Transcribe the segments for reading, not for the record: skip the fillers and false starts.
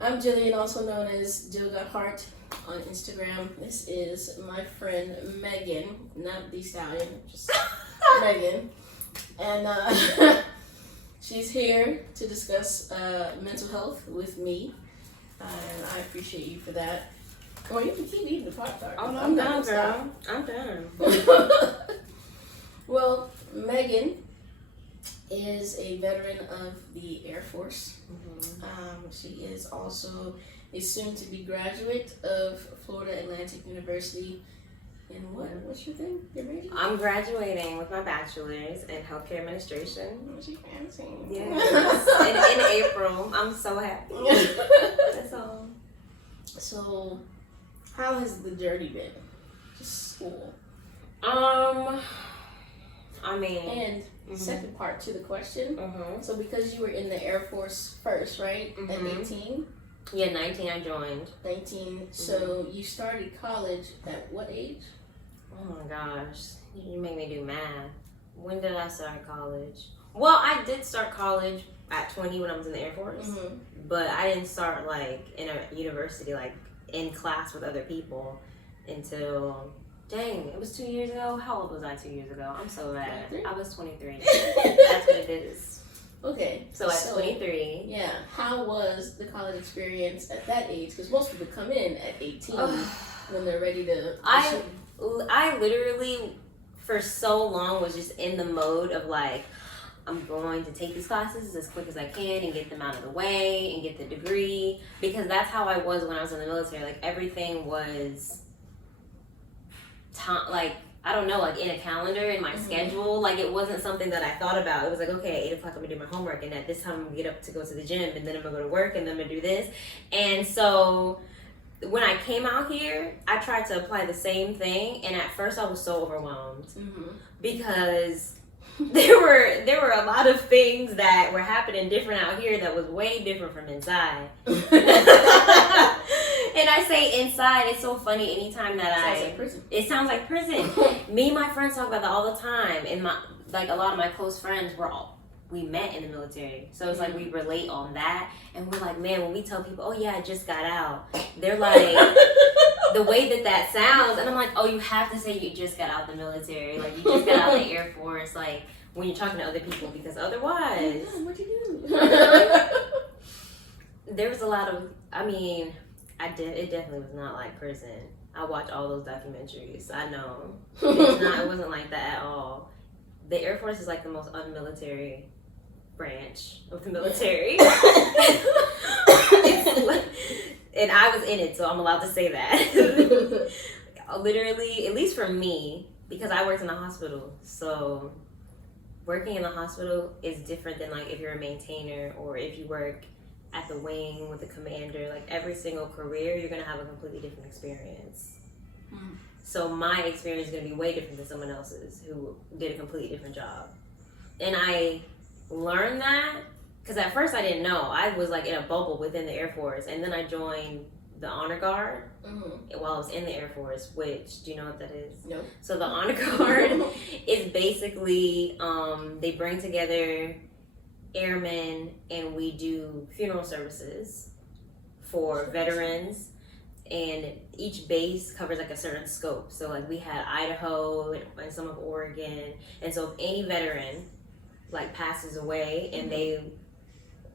I'm Jillian, also known as Jill Got Heart on Instagram. This is my friend Megan, not the stallion, just Megan. And she's here to discuss mental health with me. And I appreciate you for that. Or you can keep eating the Pop-Tart. Oh, no, I'm done, girl. I'm done. Well, Megan is a veteran of the Air Force. She is also a soon-to-be graduate of Florida Atlantic University. And what's your thing? Your major? I'm graduating with my bachelor's in healthcare administration. What's your fancy? Yes. in April. I'm so happy. That's all. So, how has the journey been? Just school. I mean, and second part to the question. So, because you were in the Air Force first, right? At 18? Yeah, 19 I joined. 19. So, you started college at what age? Oh my gosh. You make me do math. When did I start college? Well, I did start college at 20 when I was in the Air Force. But I didn't start like in a university, like in class with other people until, dang, it was 2 years ago. How old was I 2 years ago? I'm so bad. I was 23. That's what it is. Okay. So at 23. Yeah. How was the college experience at that age? Because most people come in at 18 when they're ready to. I literally, for so long, was just in the mode of like, I'm going to take these classes as quick as I can and get them out of the way and get the degree, because that's how I was when I was in the military. Like everything was like, I don't know, like in a calendar in my schedule. Like it wasn't something that I thought about. It was like, okay, at 8 o'clock I'm gonna do my homework, and at this time I'm gonna get up to go to the gym, and then I'm gonna go to work, and then I'm gonna do this. And so when I came out here, I tried to apply the same thing, and at first I was so overwhelmed because there were a lot of things that were happening different out here that was way different from inside. And I say inside, it's so funny. Anytime that it sounds like prison. Me and my friends talk about that all the time, and a lot of my close friends we met in the military, so it's like we relate on that, and we're like, man, when we tell people, oh yeah, I just got out, they're like, the way that sounds, and I'm like, oh, you have to say you just got out the military, like you just got out the Air Force, like when you're talking to other people, because otherwise, what'd you do? There was a lot of, it definitely was not like prison. I watched all those documentaries. I know it wasn't like that at all. The Air Force is like the most unmilitary branch of the military. And I was in it, so I'm allowed to say that. Literally, at least for me, because I worked in the hospital, so working in the hospital is different than like if you're a maintainer or if you work at the wing with the commander. Like every single career, you're gonna have a completely different experience. So my experience is going to be way different than someone else's who did a completely different job. And I learned that because at first I didn't know. I was like in a bubble within the Air Force, and then I joined the Honor Guard while I was in the Air Force, which, do you know what that is? No. So the Honor Guard is basically, they bring together airmen and we do funeral services for veterans. And each base covers like a certain scope. So like we had Idaho and some of Oregon. And so if any veteran like passes away and they,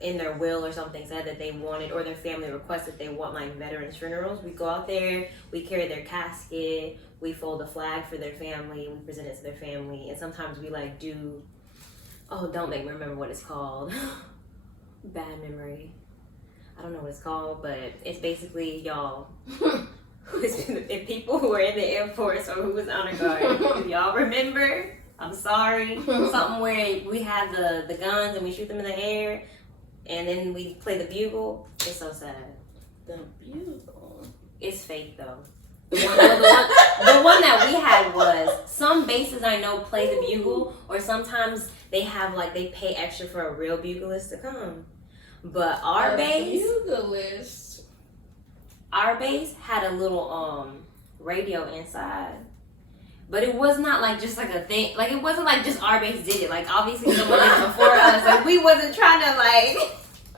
in their will or something, said that they wanted, or their family requested they want like veterans funerals, we go out there, we carry their casket, we fold a flag for their family, we present it to their family. And sometimes we like do, don't make me remember what it's called. Bad memory. I don't know what it's called, but it's basically y'all. If people who are in the Air Force or who was Honor Guard, if y'all remember, I'm sorry. Something where we have the guns and we shoot them in the air, and then we play the bugle. It's so sad. The bugle. It's fake though. The one that we had was, some bases I know play the bugle, or sometimes they have like they pay extra for a real buglist to come. But our base had a little radio inside. But it was not like just like a thing. Like it wasn't like just our base did it. Like obviously someone did it before us. Like we wasn't trying to like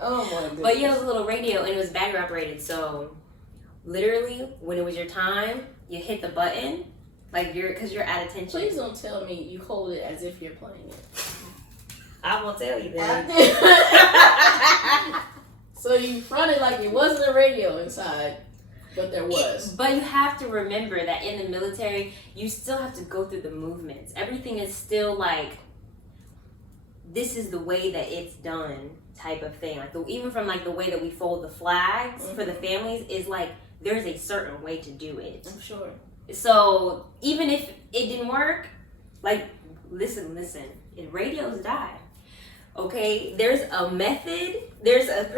Oh my goodness. But yeah, it was a little radio and it was battery operated. So literally, when it was your time, you hit the button, like because you're at attention. Please don't tell me you hold it as if you're playing it. I won't tell you that. So you fronted like it wasn't a radio inside, but there was. But you have to remember that in the military, you still have to go through the movements. Everything is still like, this is the way that it's done type of thing. Like even from like the way that we fold the flags for the families is like, there's a certain way to do it. I'm sure. So even if it didn't work, like, listen, radios die. Okay, there's a method, there's a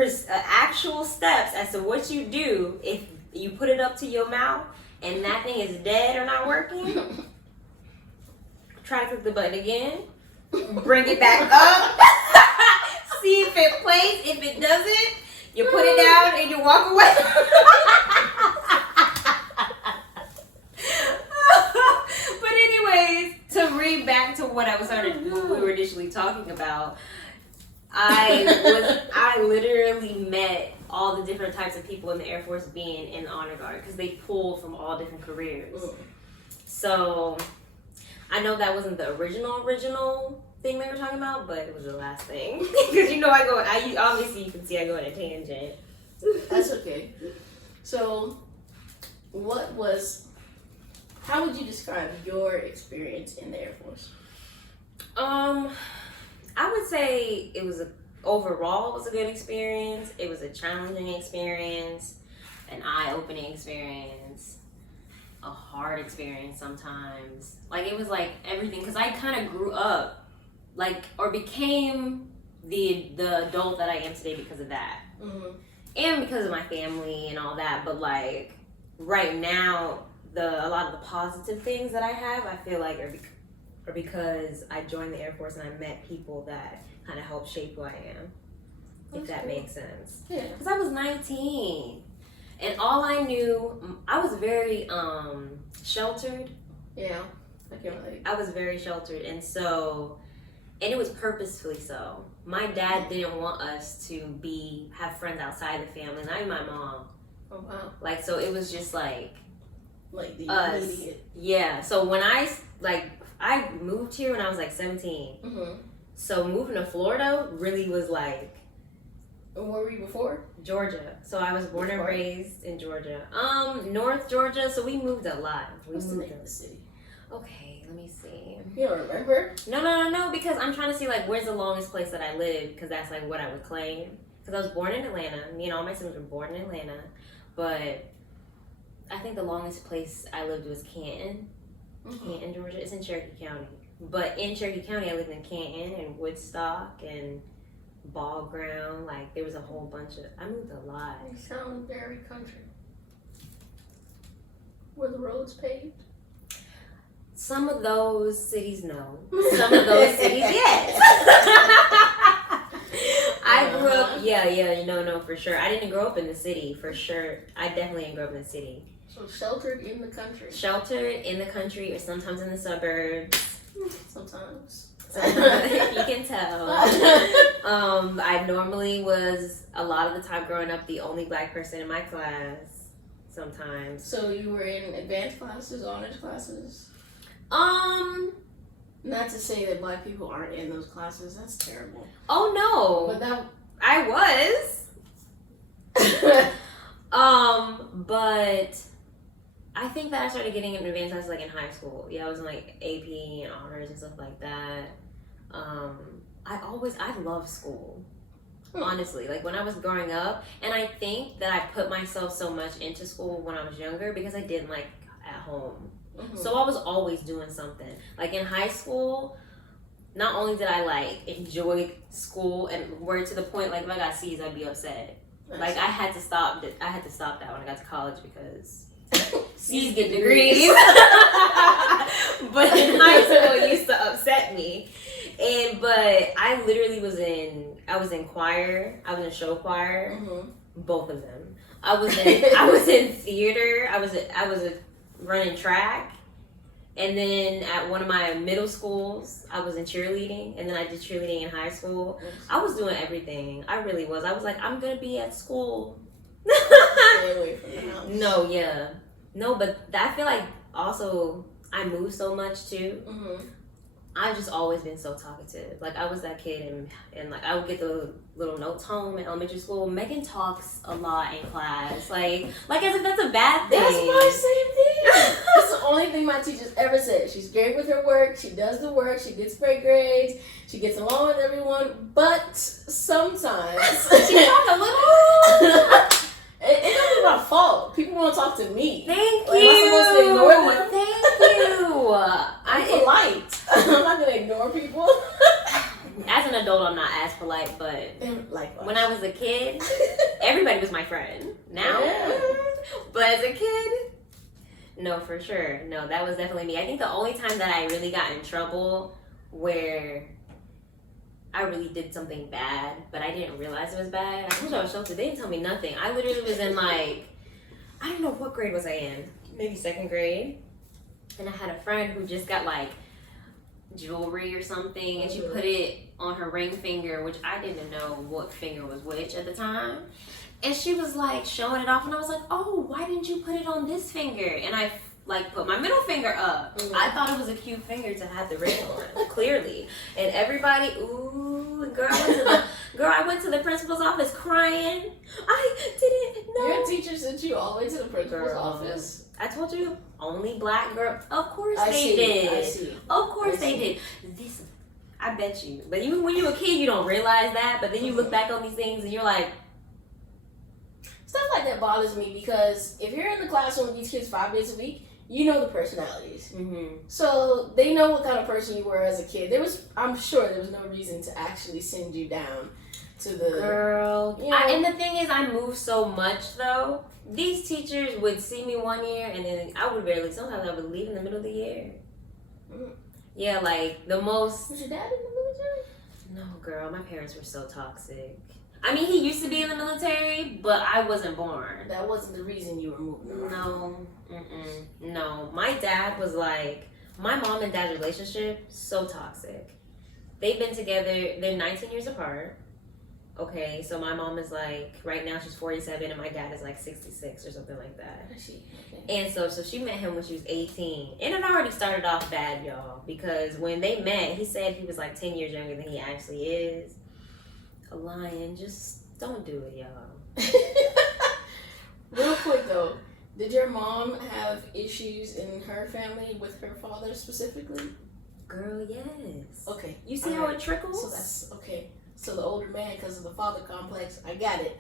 actual steps as to what you do if you put it up to your mouth and that thing is dead or not working. Try to click the button again, bring it back up, see if it plays. If it doesn't, you put it down and you walk away. But anyways, to read back to what we were initially talking about, I literally met all the different types of people in the Air Force being in the Honor Guard because they pulled from all different careers. So I know that wasn't the original thing they were talking about, but it was the last thing. Because obviously you can see I go on a tangent. That's okay. So how would you describe your experience in the Air Force? I would say overall it was a good experience. It was a challenging experience, an eye-opening experience, a hard experience sometimes. Like it was like everything, because I kind of grew up or became the adult that I am today because of that. And because of my family and all that. But like right now, a lot of the positive things that I have, I feel like are because I joined the Air Force and I met people that kind of helped shape who I am. If that makes sense. Yeah. Because I was 19 and all I knew, I was very sheltered. Yeah, I can relate. I was very sheltered, and it was purposefully so. My dad didn't want us to have friends outside the family, not even my mom. Oh wow. Like, so it was just like the us. immediate. Yeah. So when I moved here when I was like 17. So moving to Florida really was like. And where were you before? Georgia. So I was born and raised in Georgia. North Georgia. So we moved a lot. What's the name of the city? Okay, let me see. You don't remember? No, because I'm trying to see like where's the longest place that I live, because that's like what I would claim. Because I was born in Atlanta. Me and all my siblings were born in Atlanta. But I think the longest place I lived was Canton. Canton, Georgia. It's in Cherokee County. But in Cherokee County, I lived in Canton and Woodstock and Ball Ground. Like there was a whole bunch of. I moved a lot. You sound very country. Were the roads paved? Some of those cities, no. Some of those cities, yes. I grew up, no, for sure. I didn't grow up in the city, for sure. I definitely didn't grow up in the city. So sheltered in the country. Sheltered in the country, or sometimes in the suburbs. Sometimes. You can tell. I normally was, a lot of the time growing up, the only black person in my class. Sometimes. So you were in advanced classes, honors classes? Not to say that black people aren't in those classes. That's terrible. Oh no. But I was. But I think that I started getting in advanced classes like in high school. Yeah, I was in like AP and honors and stuff like that. I love school. Honestly, like when I was growing up, and I think that I put myself so much into school when I was younger because I didn't like at home. So I was always doing something. Like in high school, not only did I like enjoy school and were to the point like if I got C's, I'd be upset. Like I had to stop that when I got to college because C's get degrees. But in high school, it used to upset me. But I literally was in choir. I was in show choir. Both of them. I was in theater. I was running track, And then at one of my middle schools, I was in cheerleading, and then I did cheerleading in high school. I was doing everything. I really was. I was like, I'm gonna be at school. Stay away from the house. No, yeah, no, but I feel like also I move so much too. Mm-hmm. I've just always been so talkative. Like, I was that kid, and like, I would get the little notes home in elementary school. Megan talks a lot in class. Like as if that's a bad thing. That's my same thing. That's the only thing my teachers ever said. She's great with her work. She does the work. She gets great grades. She gets along with everyone. But sometimes She talk a little. It's not my fault. People want to talk to me. Thank Like, you. am I supposed to ignore them? Thank you. I'm polite. I'm not gonna ignore people. As an adult, I'm not as polite, but Like when I was a kid, everybody was my friend. Now, Yeah. but as a kid, no, for sure. No, that was definitely me. I think the only time that I really got in trouble where I really did something bad, but I didn't realize it was bad. I told you I was sheltered. They didn't tell me nothing. I literally was in I don't know, what grade was I in? Maybe second grade. And I had a friend who just got jewelry or something, and she put it on her ring finger, which I didn't know what finger was which at the time. And she was showing it off, and I was like, oh, why didn't you put it on this finger? And I put my middle finger up. Mm-hmm. I thought it was a cute finger to have the ring on, clearly. And everybody, ooh, girl, I went to the principal's office crying. I didn't know. Your teacher sent you all the way to the principal's office. I told you, only black girl. Of course I they see. did. I see. Of course I they see. did. This, I bet you. But even when you're a kid, you don't realize that. But then you look back on these things and you're like, Stuff like that bothers me because if you're in the classroom with these kids 5 days a week, you know the personalities. mm-hmm. So they know what kind of person you were as a kid. I'm sure there was no reason to actually send you down to the Girl. You know, And the thing is, I move so much though. These teachers would see me one year and then sometimes I would leave in the middle of the year. Mm. Yeah, the most. Was your dad in the military? No, girl, my parents were so toxic. I mean, he used to be in the military, but I wasn't born. That wasn't the reason you were moving around. No. My dad was my mom and dad's relationship, so toxic. They've been together, they're 19 years apart. Okay, so my mom is right now she's 47 and my dad is 66 or something like that. Okay. And so she met him when she was 18. And it already started off bad, y'all, because when they met, he said he was 10 years younger than he actually is. A lion, just don't do it, y'all. Real quick though, did your mom have issues in her family with her father specifically? Girl, yes. Okay. You see how it So trickles? that's okay. So the older man, because of the father complex, I got it.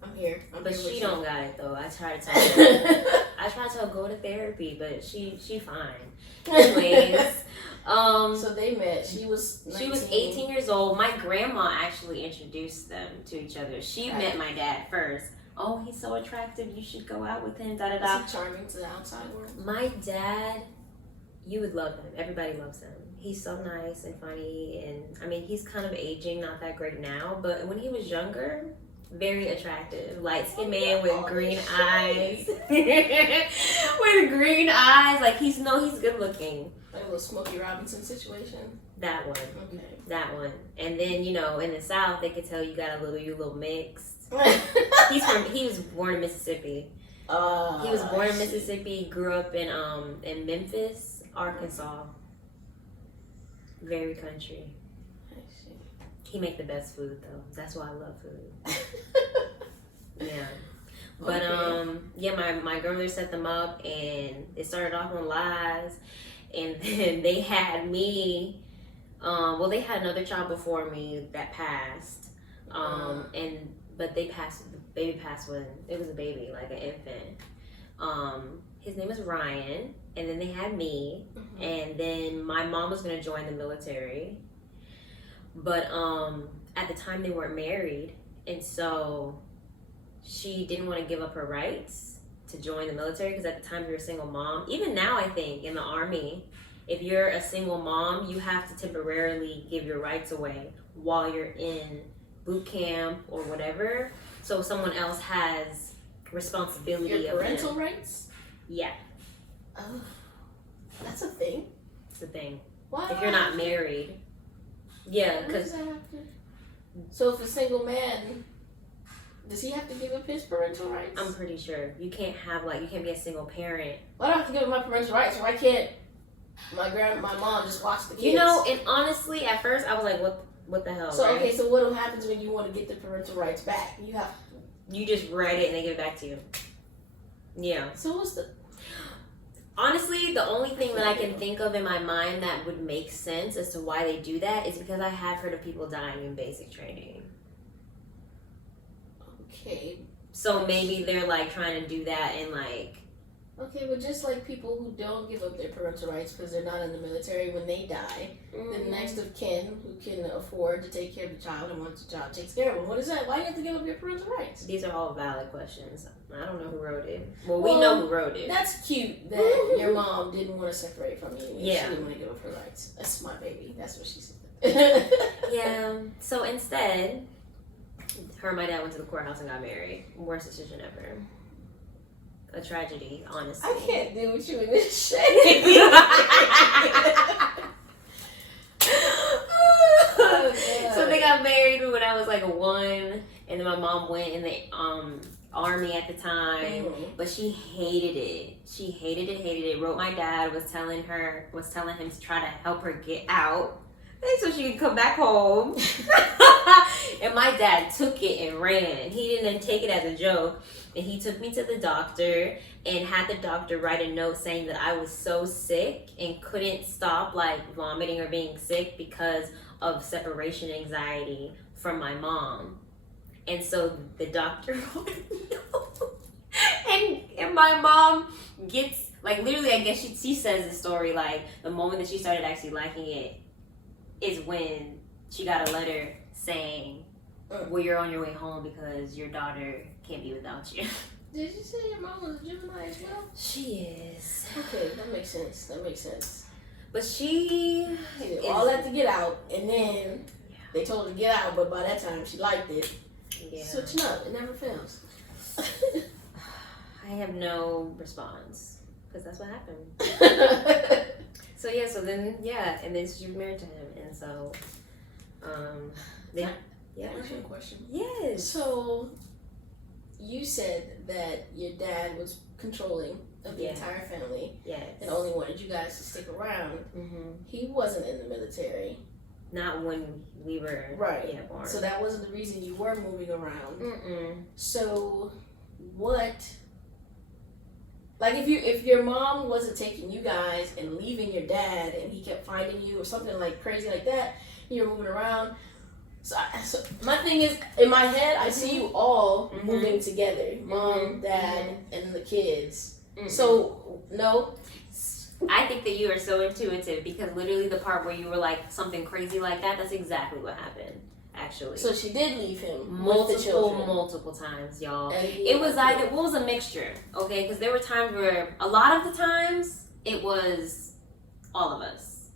I'm here. But here she with don't you. got it though. I try to tell her. I try to tell her go to therapy, but she fine. Anyways, So they met. She was 19. she was 18 years old. My grandma actually introduced them to each other. She Right. met my dad first. Oh, he's so attractive. You should go out with him. Da da da. Is he charming to the outside world? My dad, you would love him. Everybody loves him. He's so nice and funny, and I mean, he's kind of aging, not that great now, but when he was younger, very attractive. Light-skinned man with green eyes. With green eyes. He's good looking. Like a little Smokey Robinson situation. That one. Okay. That one. And then, in the South, they could tell you got a little mixed. He was born in Mississippi. He was born in Mississippi, grew up in Memphis, Arkansas. Very country. I see. He make the best food though. That's why I love food. Yeah. But my grandmother set them up and it started off on lies, and then they had me. They had another child before me that passed. But they passed. The baby passed when it was a baby, like an infant. His name is Ryan, and then they had me, and then my mom was gonna join the military, but at the time they weren't married, and so she didn't want to give up her rights to join the military because at the time you're a single mom. Even now, I think in the Army, if you're a single mom, you have to temporarily give your rights away while you're in boot camp or whatever, so someone else has responsibility Your of parental them. rights? Yeah. Oh. That's a thing. It's a thing. Why? If you're not married. Yeah, because... So if a single man, does he have to give up his parental rights? I'm pretty sure. You can't have, like, you can't be a single parent. Why do I have to give up my parental rights? Why can't my mom just watch the kids? You know, and honestly, at first, I was like, what the hell, So, right? okay, so what happens when you want to get the parental rights back? You just write it and they give it back to you. Yeah. So what's the... Honestly, the only thing that I can think of in my mind that would make sense as to why they do that is because I have heard of people dying in basic training. Okay. So maybe they're like trying to do that and like... Okay, but just like people who don't give up their parental rights because they're not in the military, when they die, the next of kin who can afford to take care of the child and once the child takes care of them, what is that? Why do you have to give up your parental rights? These are all valid questions. I don't know who wrote it. Well, we know who wrote it. That's cute that your mom didn't want to separate from you. Yeah. She didn't want to give up her rights. That's my baby. That's what she said. Yeah. So instead, her and my dad went to the courthouse and got married. Worst decision ever. A tragedy, honestly. I can't deal with you in this shit. So they got married when I was like 1, and then my mom went in the army at the time, but she hated it. She hated it. Wrote my dad, was telling him to try to help her get out, so she could come back home. And my dad took it and ran. He didn't take it as a joke. And he took me to the doctor and had the doctor write a note saying that I was so sick and couldn't stop like vomiting or being sick because of separation anxiety from my mom. And so the doctor wrote a note. And my mom gets, like, literally, I guess she says the story, like, the moment that she started actually liking it is when she got a letter saying, well, you're on your way home because your daughter can't be without you. Did you say your mom was a Gemini as well? She is. Okay, that makes sense. But she did all that to get out, and then they told her to get out, but by that time she liked it. Yeah. Switching up, it never fails. I have no response because that's what happened. And then she was married to him, and so, Yeah. That's your question. Yes. So, you said that your dad was controlling of the entire family. Yes. And only wanted you guys to stick around. Mm-hmm. He wasn't in the military. Not when we were born. So that wasn't the reason you were moving around. Mm-mm. So, what? Like, if your mom wasn't taking you guys and leaving your dad, and he kept finding you or something like crazy like that, and you're moving around. So my thing is, in my head, I see you all moving together, mom, dad, and the kids. So no. I think that you are so intuitive because literally the part where you were like something crazy like that, that's exactly what happened. Actually. So she did leave him multiple times, y'all. It was either, what was a mixture, okay? Because there were times where, a lot of the times, it was all of us.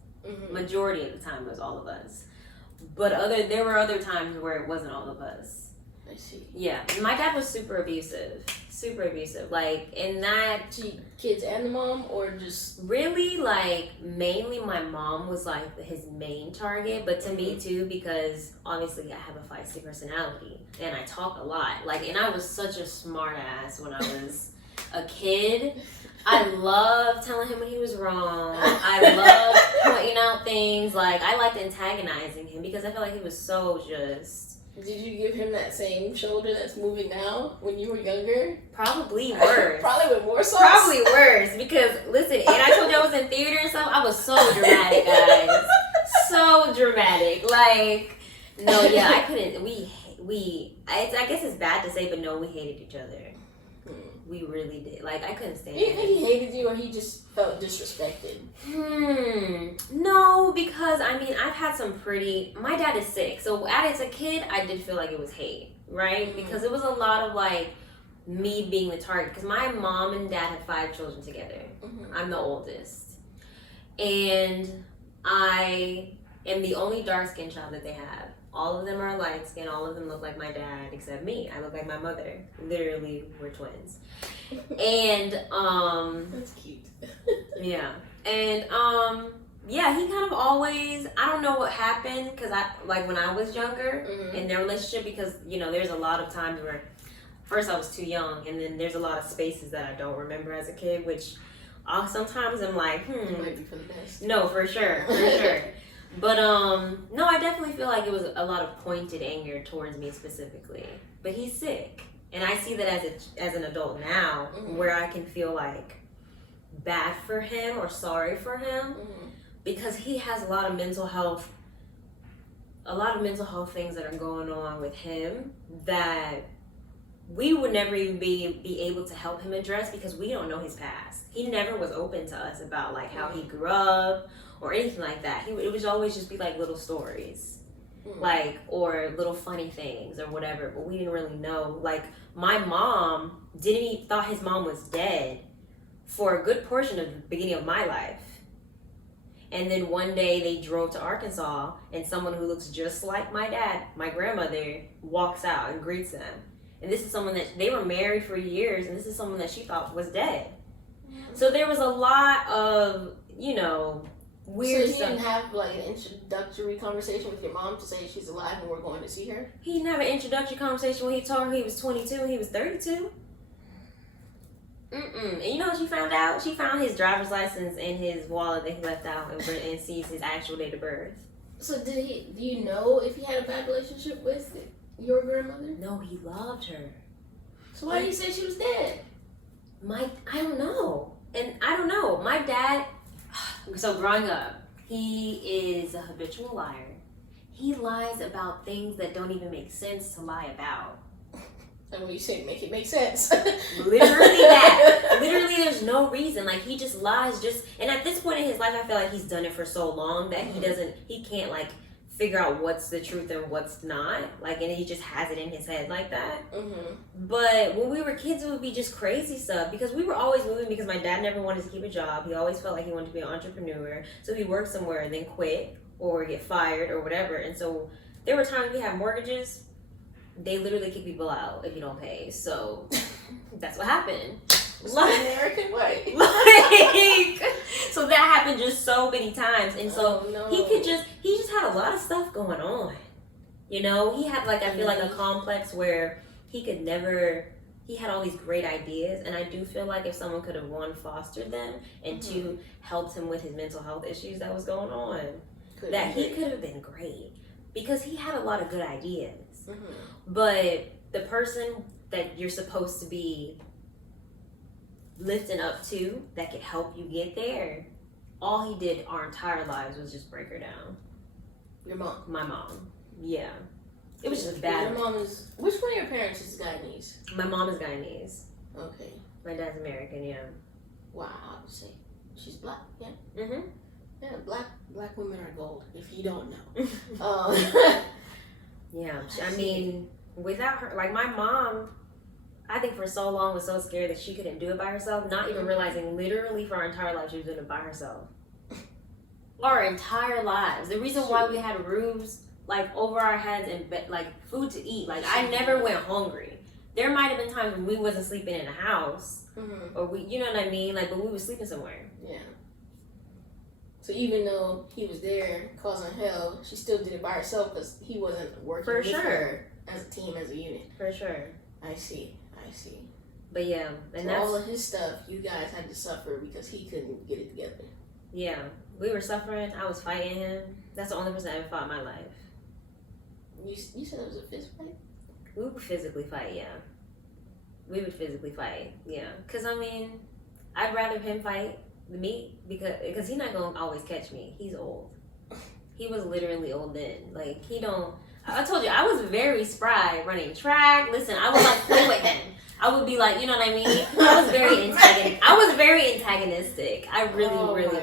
Majority of the time, it was all of us. But there were other times where it wasn't all of us. I see. Yeah. My dad was super abusive. Like, in that... Kids and the mom, or just... Really, like, mainly my mom was, like, his main target. But to me, too, because, obviously, I have a feisty personality. And I talk a lot. Like, and I was such a smart ass when I was a kid. I loved telling him when he was wrong. I loved pointing out things. Like, I liked antagonizing him because I felt like he was so just... Did you give him that same shoulder that's moving now when you were younger? Probably worse. Probably with more sauce? Probably worse because, listen, and I told you I was in theater and stuff. I was so dramatic, guys. So dramatic. Like, no, yeah, I couldn't. I guess it's bad to say, but no, we hated each other. We really did. Like, I couldn't stand it. You think he hated you or he just felt disrespected? No, because, I mean, I've had some pretty... My dad is sick, so as a kid, I did feel like it was hate, right? Because it was a lot of, like, me being the target. Because my mom and dad had 5 children together. I'm the oldest. And I am the only dark-skinned child that they have. All of them are light skinned. All of them look like my dad, except me. I look like my mother. Literally, we're twins. And that's cute. yeah, and yeah, he kind of always. I don't know what happened because I like when I was younger in their relationship, because you know there's a lot of times where first I was too young, and then there's a lot of spaces that I don't remember as a kid, which sometimes I'm like, It might be for the best. No, for sure, for sure. But no, I definitely feel like it was a lot of pointed anger towards me specifically. But he's sick, and I see that as an adult now, where I can feel like bad for him or sorry for him, because he has a lot of mental health things that are going on with him that we would never even be able to help him address, because we don't know his past. He never was open to us about like how he grew up or anything like that. It would always just be like little stories, like, or little funny things or whatever, but we didn't really know. Like, my mom thought his mom was dead for a good portion of the beginning of my life. And then one day they drove to Arkansas, and someone who looks just like my dad, my grandmother, walks out and greets them. And this is someone that they were married for years, and this is someone that she thought was dead. So there was a lot of, you know, weird stuff. So you stuff. didn't have like an introductory conversation with your mom to say she's alive and we're going to see her? He didn't have an introductory conversation when he told her he was 22 and he was 32. And you know what she found out? She found his driver's license in his wallet that he left out, and sees his actual date of birth. So do you know if he had a bad relationship with your grandmother? No, he loved her. So why did he say she was dead? I don't know. And I don't know. My dad, so growing up, he is a habitual liar. He lies about things that don't even make sense to lie about. And when you say make it make sense. Literally that. Literally, there's no reason. Like, he just lies and at this point in his life, I feel like he's done it for so long that he can't like figure out what's the truth and what's not. Like, and he just has it in his head like that. But when we were kids, it would be just crazy stuff, because we were always moving, because my dad never wanted to keep a job. He always felt like he wanted to be an entrepreneur. So he worked somewhere and then quit or get fired or whatever. And so there were times we had mortgages. They literally kick people out if you don't pay. So that's what happened. It's the American way. So that happened just so many times. And so he just had a lot of stuff going on. You know, he had like, I feel like a complex where he had all these great ideas. And I do feel like if someone could have, one, fostered them, and two, helped him with his mental health issues that was going on, that he could have been great, because he had a lot of good ideas. But the person that you're supposed to be lifting up to, that could help you get there, all he did our entire lives was just break her down. Your mom? My mom. Yeah. It was just bad. Your mom is, which one of your parents is Guyanese? My mom is Guyanese. Okay. My dad's American, yeah. Wow, I would say. She's black, yeah? Yeah, black women are gold, if you don't know. Yeah, I mean, without her, like, my mom, I think for so long was so scared that she couldn't do it by herself, not even realizing literally for our entire life she was doing it by herself. Our entire lives. The reason why we had roofs, like, over our heads and, like, food to eat. Like, I never went hungry. There might have been times when we wasn't sleeping in a house, or we, you know what I mean? Like, but we were sleeping somewhere. Yeah. So even though he was there causing hell, she still did it by herself because he wasn't working with her as a team, as a unit. For sure. I see. But yeah, and so that's all of his stuff you guys had to suffer because he couldn't get it together. Yeah, we were suffering. I was fighting him. That's the only person I ever fought in my life. You said it was a fist fight? We would physically fight, yeah. We would physically fight, yeah. Because, I mean, I'd rather him fight than me, because he's not going to always catch me. He's old. He was literally old then. Like, I told you, I was very spry running track. Listen, I would like play with him. I would be like, you know what I mean? I was very antagonistic. I really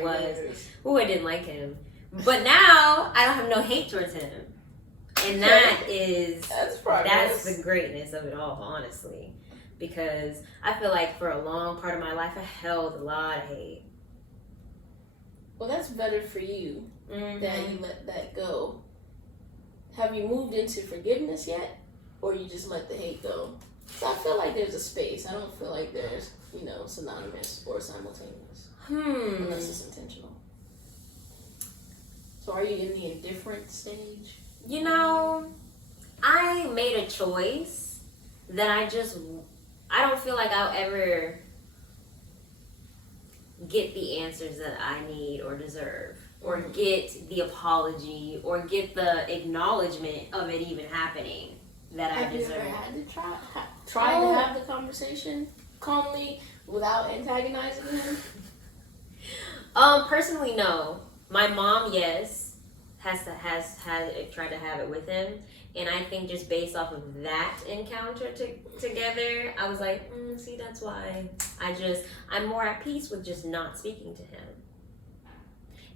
was. Goodness. Ooh, I didn't like him. But now, I don't have no hate towards him. And that's the greatness of it all, honestly. Because I feel like for a long part of my life, I held a lot of hate. Well, that's better for you that you let that go. have you moved into forgiveness yet, or you just let the hate go? So I feel like there's a space. I don't feel like there's, synonymous or simultaneous, unless it's intentional. So are you in the indifferent stage? I made a choice that I don't feel like I'll ever get the answers that I need or deserve, or get the apology, or get the acknowledgement of it even happening that I deserve. Have you ever had to try to have the conversation calmly without antagonizing him? Personally, no. My mom, yes, has tried to have it with him, and I think just based off of that encounter together, I was like, see, that's why I'm more at peace with just not speaking to him.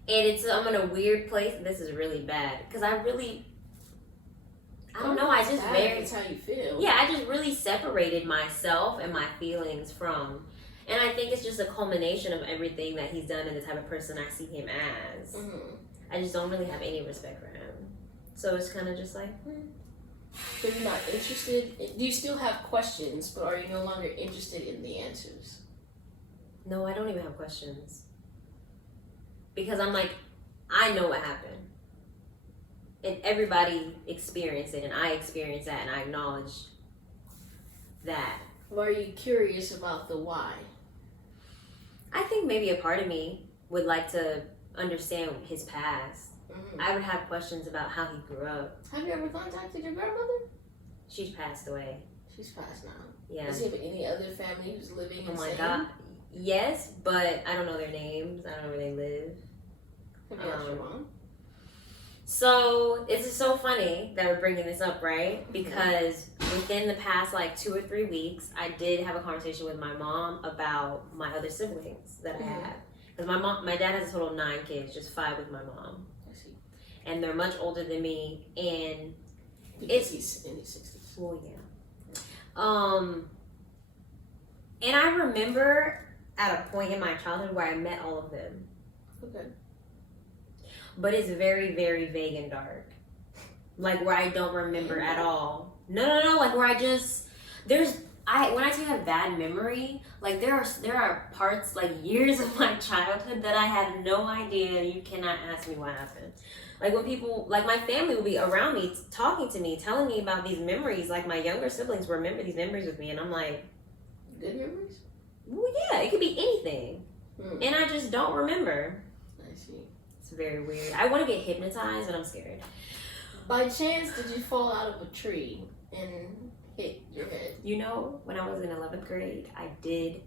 And I'm in a weird place. This is really bad because I don't know. I just That's how you feel. Yeah, I just really separated myself and my feelings from. And I think it's just a culmination of everything that he's done and the type of person I see him as. I just don't really have any respect for him. So it's kind of just like, So you're not interested? Do you still have questions, but are you no longer interested in the answers? No, I don't even have questions. Because I'm like, I know what happened. And everybody experienced it, and I experienced that, and I acknowledge that. Or are you curious about the why? I think maybe a part of me would like to understand his past. I would have questions about how he grew up. Have you ever contacted your grandmother? She's passed away. She's passed now. Yeah. Does he have any other family who's living in Oh my God. Yes, but I don't know their names. I don't know where they live. Have you asked your mom? So it's just so funny that we're bringing this up, right? Because within the past 2 or 3 weeks, I did have a conversation with my mom about my other siblings that I have. Because my dad has a total of 9 kids, just 5 with my mom. I see. And they're much older than me, and because he's in his 60s. Well, yeah. And I remember at a point in my childhood where I met all of them. Okay. But it's very, very vague and dark. Where I don't remember at all. No. Where I just when I say I have bad memory, there are parts years of my childhood that I have no idea. You cannot ask me what happened. When people my family will be around me, talking to me, telling me about these memories. My younger siblings remember these memories with me, and I'm like, good memories? Well, yeah, it could be anything, and I just don't remember. I see. It's very weird. I want to get hypnotized, but I'm scared. By chance, did you fall out of a tree and hit your head? When I was in 11th grade, I did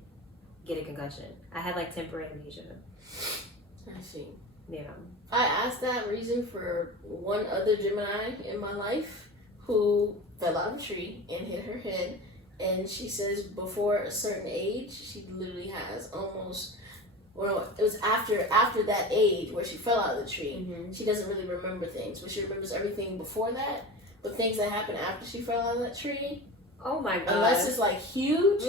get a concussion. I had temporary amnesia. I see. Yeah. I asked that reason for one other Gemini in my life who fell out of a tree and hit her head. And she says before a certain age, she literally has almost... Well, it was after that age where she fell out of the tree. She doesn't really remember things, but she remembers everything before that. But things that happened after she fell out of that tree, oh my God, unless it's huge,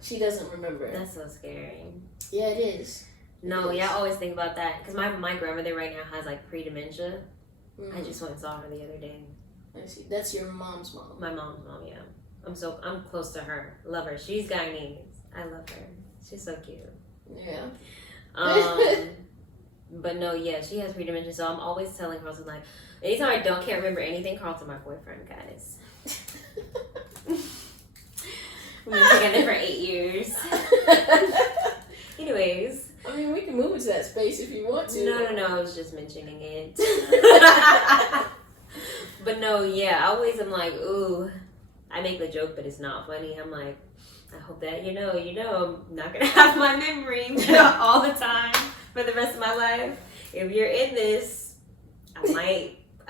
she doesn't remember. That's so scary. Yeah, it is. No, I always think about that because my grandmother right now has pre-dementia. I just went and saw her the other day. I see. That's your mom's mom. My mom's mom, yeah. I'm close to her. Love her. She's Guyanese. I love her. She's so cute. Yeah. But no, yeah, she has pre-dementia, so I'm always telling Carlton anytime I can't remember anything, Carlton, my boyfriend, guys. We've been together for 8 years. Anyways. I mean, we can move into that space if you want to. No, I was just mentioning it. But no, yeah, I always am ooh, I make the joke, but it's not funny. I'm I hope that I'm not gonna have my memory all the time for the rest of my life. If you're in this, I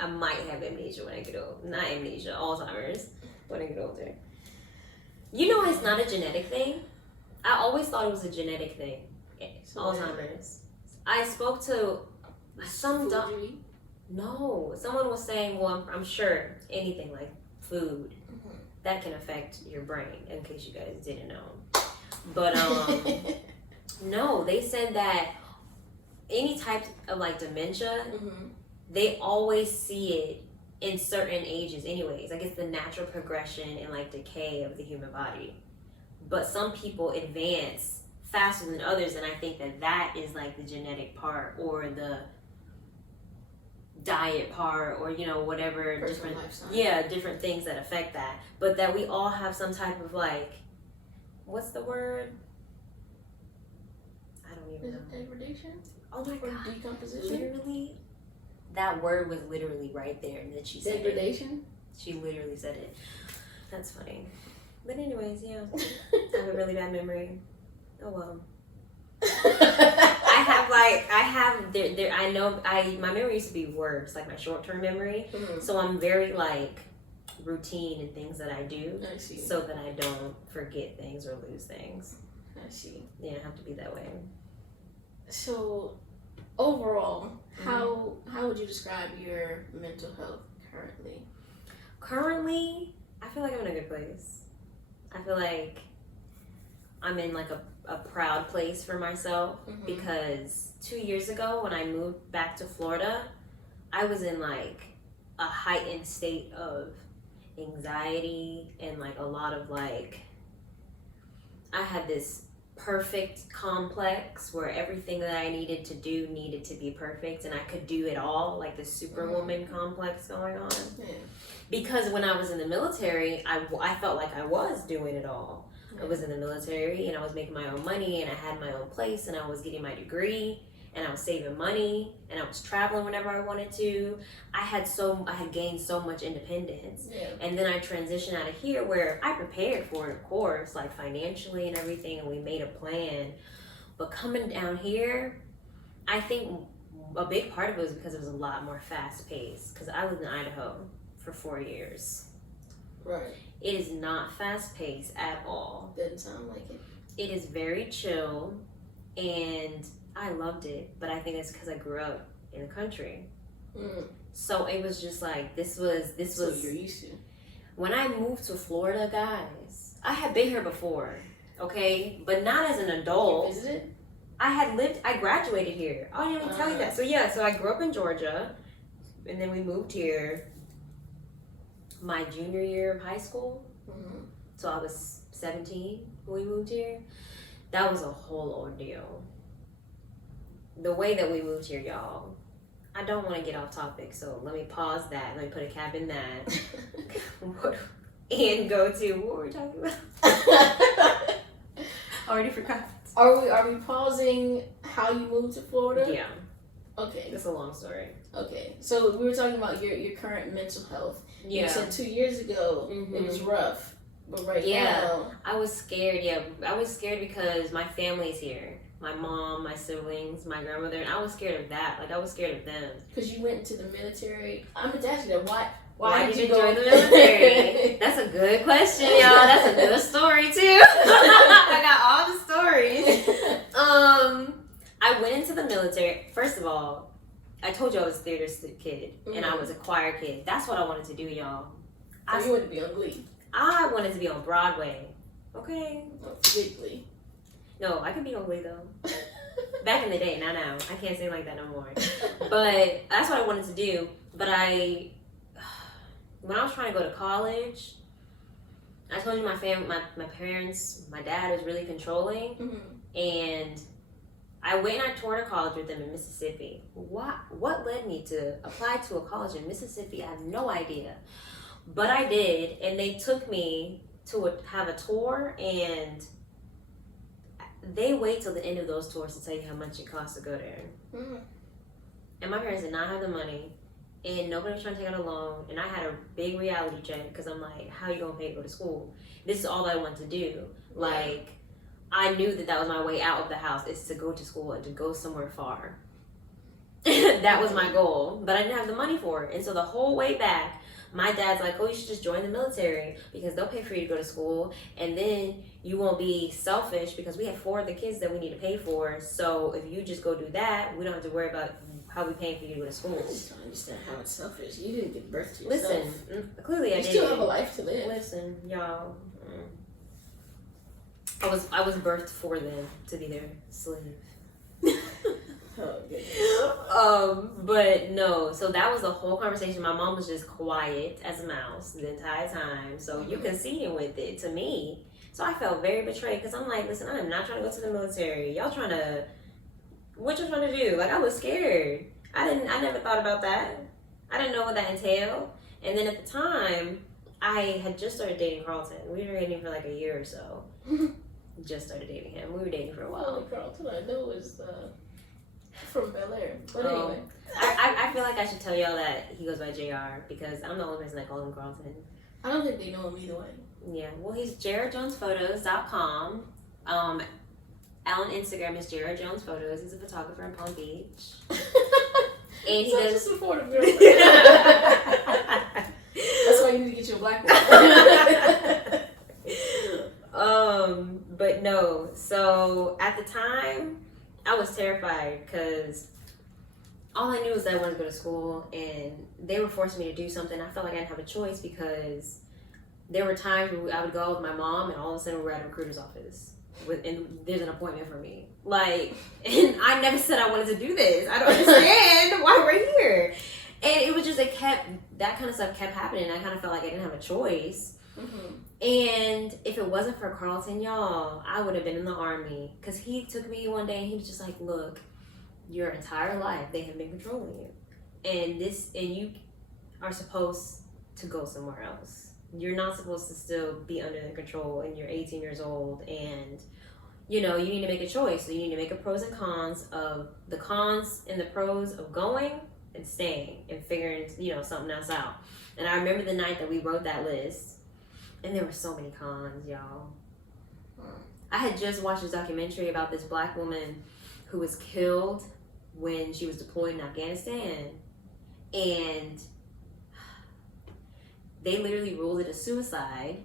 might have amnesia when I get old. Not amnesia, Alzheimer's when I get older. It's not a genetic thing. I always thought it was a genetic thing. Alzheimer's. I spoke to some No, someone was saying, well, I'm sure anything like food that can affect your brain. In case you guys didn't know, but no, they said that any type of dementia, they always see it in certain ages anyways. Like, it's the natural progression and like decay of the human body. But some people advance faster than others, and I think that is like the genetic part or the diet part, or whatever Personal lifestyle. different things that affect that. But that we all have some type of like, what's the word? I don't even know. Degradation? Oh my Or god. decomposition? Literally, that word was literally right there, and then she said Degradation? it. She literally said it. That's funny. But anyways, yeah. I have a really bad memory. Oh well. My memory used to be worse, like my short-term memory. Mm-hmm. So I'm very like routine in things that I do, I see. so that I don't forget things or lose things. I see. Yeah, I have to be that way. So, overall, how would you describe your mental health currently? Currently, I feel like I'm in a good place. I feel like I'm in like a proud place for myself, because 2 years ago when I moved back to Florida, I was in like a heightened state of anxiety and like a lot of like, I had this perfect complex where everything that I needed to do needed to be perfect, and I could do it all, like the superwoman complex going on. Yeah. Because when I was in the military, I felt like I was doing it all. I was in the military and I was making my own money and I had my own place and I was getting my degree and I was saving money and I was traveling whenever I wanted to. I had gained so much independence. Yeah. And then I transitioned out of here where I prepared for it, of course, like financially and everything, and we made a plan. But coming down here, I think a big part of it was because it was a lot more fast paced, because I lived in Idaho for 4 years. Right. It is not fast paced at all. Doesn't sound like it. It is very chill, and I loved it. But I think it's because I grew up in the country. So it was just like this was. So you're used to. When I moved to Florida, guys, I had been here before, okay, but not as an adult. You visited? I graduated here. I didn't even tell you that. So I grew up in Georgia, and then we moved here my junior year of high school. So I was 17 when we moved here. That was a whole ordeal. The way that we moved here, y'all. I don't want to get off topic, so let me pause that. Let me put a cap in that. And go to, what were we talking about? Already forgot. Are we pausing how you moved to Florida? Yeah. Okay. It's a long story. Okay. So we were talking about your current mental health. Yeah. You said 2 years ago it was rough. But right now, I was scared. Yeah, I was scared because my family's here. My mom, my siblings, my grandmother, and I was scared of that. Like, I was scared of them. Because you went into the military. I'm going to ask you that. Why did you join the military? That's a good question, y'all. That's a good story, too. I got all the stories. I went into the military. First of all, I told you I was a theater kid, and I was a choir kid. That's what I wanted to do, y'all. So you wanted to be on Glee? I wanted to be on Broadway. Okay. Big Glee. No, I could be on Glee, though. Back in the day, not now. I can't sing like that no more. But that's what I wanted to do. But when I was trying to go to college, I told you my parents, my dad was really controlling. And I went and I toured a college with them in Mississippi. What led me to apply to a college in Mississippi? I have no idea. But I did, and they took me to have a tour, and they wait till the end of those tours to tell you how much it costs to go there. And my parents did not have the money, and nobody was trying to take out a loan, and I had a big reality check, because I'm like, how are you going to pay to go to school? This is all I want to do. Like, I knew that was my way out of the house, is to go to school and to go somewhere far. That was my goal, but I didn't have the money for it. And so the whole way back, my dad's like, oh, you should just join the military because they'll pay for you to go to school, and then you won't be selfish because we have 4 of the kids that we need to pay for. So if you just go do that, we don't have to worry about how we paying for you to go to school. I just don't understand how it's selfish. You didn't give birth to yourself. Listen, clearly I did. You still have a life to live. Listen, y'all. I was birthed for them to be their slave. Oh, goodness. But no, so that was the whole conversation. My mom was just quiet as a mouse the entire time. So you conceding with it to me. So I felt very betrayed because I'm like, listen, I'm not trying to go to the military. Y'all trying to, what you trying to do? Like, I was scared. I never thought about that. I didn't know what that entailed. And then at the time, I had just started dating Carlton. We were dating for like a year or so. Just started dating him. We were dating for a while. Carlton, I know, is from Bel Air. But anyway. I feel like I should tell y'all that he goes by JR because I'm the only person that calls him Carlton. I don't think they know him either way. Yeah, well, he's JaredJonesPhotos.com. On Instagram is Jared Jones Photos. He's a photographer in Palm Beach. And he does supportive girl. That's why you need to get you a black one. But no. So at the time, I was terrified because all I knew was that I wanted to go to school, and they were forcing me to do something. I felt like I didn't have a choice because there were times where I would go with my mom, and all of a sudden we're at a recruiter's office, and there's an appointment for me. Like, and I never said I wanted to do this. I don't understand why we're here. And it was just, that kind of stuff kept happening. I kind of felt like I didn't have a choice. And if it wasn't for Carlton, y'all, I would have been in the Army. Because he took me one day and he was just like, look, your entire life they have been controlling you. And you are supposed to go somewhere else. You're not supposed to still be under their control, and you're 18 years old, and you need to make a choice. So you need to make a pros and cons of the cons and the pros of going and staying and figuring, something else out. And I remember the night that we wrote that list, and there were so many cons, y'all. I had just watched a documentary about this black woman who was killed when she was deployed in Afghanistan, and they literally ruled it a suicide,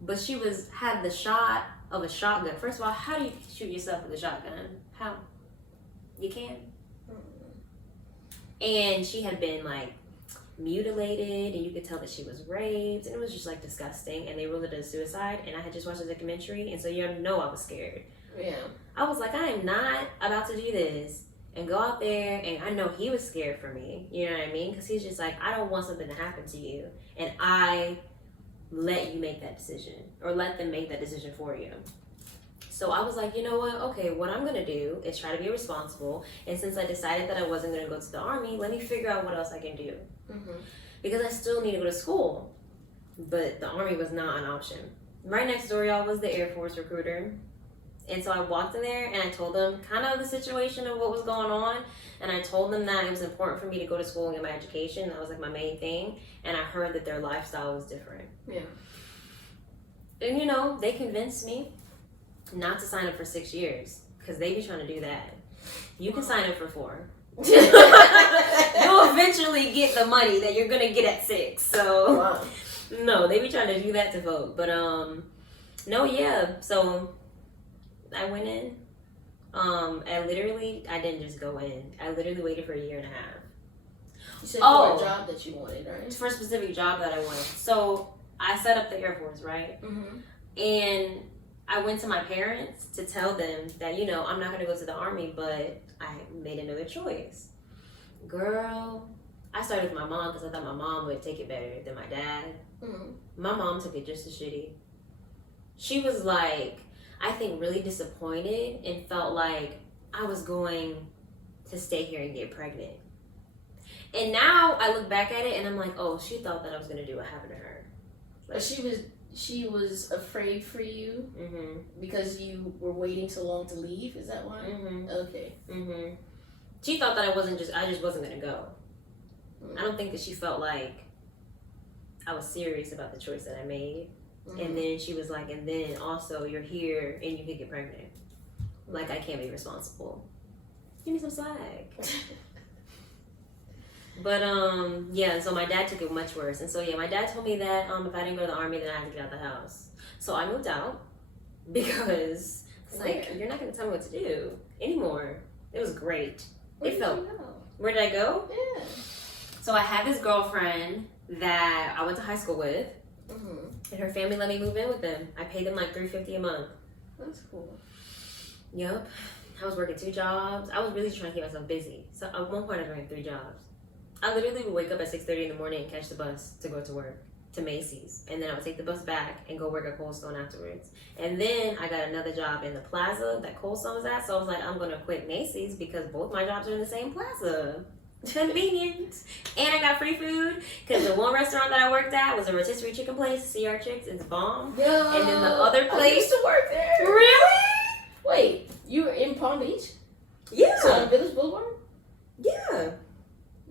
but she had the shot of a shotgun. First of all, how do you shoot yourself with a shotgun? How? You can't. And she had been like mutilated, and you could tell that she was raped, and it was just like disgusting, and they ruled it a suicide. And I had just watched a documentary, and so you know I was scared. Yeah. I was like, I am not about to do this and go out there, and I know he was scared for me, you know what I mean? Because he's just like, I don't want something to happen to you, and I let you make that decision, or let them make that decision for you. So I was like, you know what? Okay, what I'm gonna do is try to be responsible, and since I decided that I wasn't gonna go to the Army, let me figure out what else I can do. Because I still need to go to school, but the Army was not an option. Right next door, y'all, was the Air Force recruiter. And so I walked in there, and I told them kind of the situation of what was going on. And I told them that it was important for me to go to school and get my education. That was like my main thing. And I heard that their lifestyle was different. Yeah. And they convinced me not to sign up for 6 years, because they be trying to do that. You can sign up for 4. You'll eventually get the money that you're going to get at 6. So, no, they be trying to do that to folk. But, no, yeah. So I went in. I didn't just go in. I literally waited for a year and a half. You said for a job that you wanted, right? For a specific job that I wanted. So I set up the Air Force, right? And I went to my parents to tell them that, I'm not going to go to the Army, but I made another choice. Girl, I started with my mom because I thought my mom would take it better than my dad. My mom took it just as shitty. She was like, I think, really disappointed and felt like I was going to stay here and get pregnant. And now I look back at it and I'm like, oh, she thought that I was going to do what happened to her. But she was afraid for you because you were waiting so long to leave? Is that why? Okay. She thought that I just wasn't going to go. I don't think that she felt like I was serious about the choice that I made. And then she was like, and then also you're here and you could get pregnant. Like, I can't be responsible. Give me some slack. But, yeah, so my dad took it much worse. And so, yeah, my dad told me that if I didn't go to the Army, then I had to get out of the house. So I moved out because it's like, you're not going to tell me what to do anymore. It was great. Where did I go? Yeah. So I had this girlfriend that I went to high school with. And her family let me move in with them. I paid them like $350 a month. That's cool. Yep. I was working 2 jobs. I was really trying to keep myself busy. So at one point I was working 3 jobs. I literally would wake up at 6:30 in the morning and catch the bus to go to work, to Macy's. And then I would take the bus back and go work at Cold Stone afterwards. And then I got another job in the plaza that Cold Stone was at. So I was like, I'm going to quit Macy's because both my jobs are in the same plaza. Convenient. And I got free food because the one restaurant that I worked at was a rotisserie chicken place, CR Chicks. It's bomb. Yo, And then the other I place. used to work there. Really? Wait, you were in Palm Beach? Yeah. So on Village Boulevard? Yeah.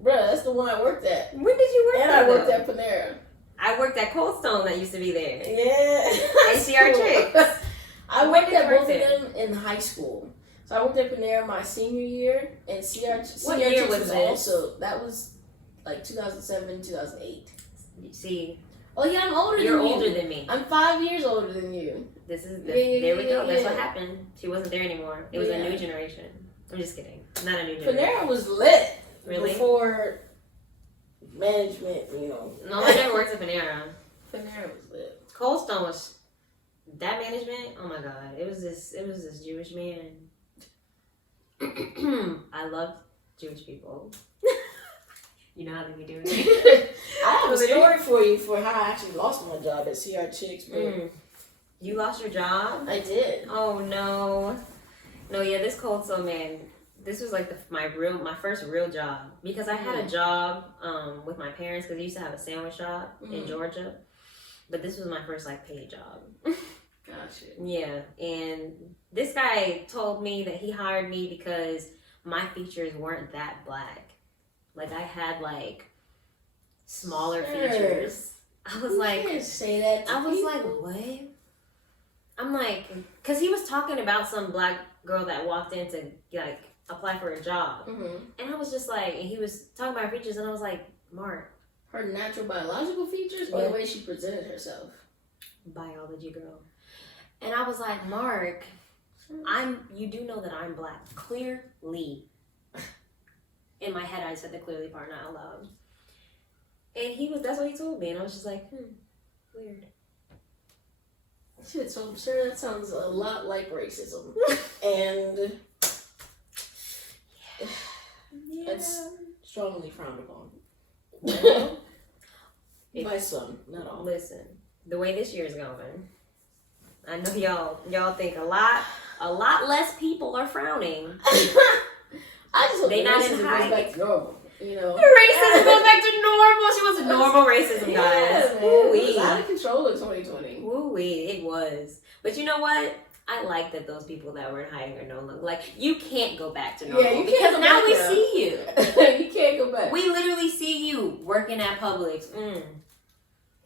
Bruh, that's the one I worked at. When did you work And there? I worked at Panera. I worked at Cold Stone that used to be there. Yeah. And CR Chicks. I When worked did you at work both there? of them in high school. So I worked at Panera my senior year, and What year Chicks was was this? also, that was like 2007, 2008. See, Oh yeah, I'm older you're than you. older than me. I'm 5 years older than you. This is Yeah, there we go. That's yeah. what happened. She wasn't there anymore. It was Yeah. a new generation. I'm just kidding. Not a new generation. Panera was lit. Really? Before management, you know. No, I never worked at Panera. Panera was lit. Cold Stone was that management. Oh my god, it was this Jewish man. I love Jewish people. You know how they be doing it. I have a story for you for how I actually lost my job at CR Chicks, but You lost your job? I did. Oh no. No, yeah, this Cold Stone man. This was like my first real job because I had a job with my parents because I used to have a sandwich shop in Georgia, but this was my first like paid job. Gotcha. Yeah, and this guy told me that he hired me because my features weren't that black. Like I had like smaller features. I was like, you can't say that. To I was people. like, what? I'm like, cause he was talking about some black girl that walked in to like apply for a job, and I was just like, and he was talking about her features, and I was like, Mark, her natural biological features or the way she presented herself. biology girl, and I was like, Mark, you do know that I'm black, clearly. In my head, I said the clearly part, not out loud. And that's what he told me. And I was just like, weird. Shit, so I'm sure that sounds a lot like racism. And it's strongly frowned upon. By some, not all. Listen, the way this year is going, I know y'all think a lot less people are frowning. I just hope They not in racism high. goes back to normal, you know. Racism goes back to normal. She was a normal racism, guys. Yeah, man. It was Woo-wee. out of control in 2020. Woo-wee, it was. But you know what? I like that those people that were in hiding are no longer like you can't go back to normal. Yeah, you because can't go now back we now. see you. You can't go back. We literally see you working at Publix.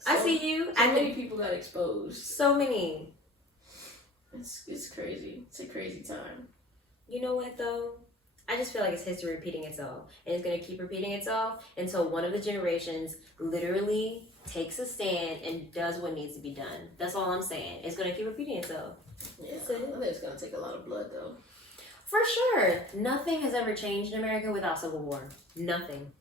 I see you. So many people got exposed. So many. It's crazy. It's a crazy time. You know what though? I just feel like it's history repeating itself. And it's going to keep repeating itself until one of the generations literally takes a stand and does what needs to be done. That's all I'm saying. It's going to keep repeating itself. Yeah, I think it's going to take a lot of blood, though. For sure. Nothing has ever changed in America without civil war. Nothing.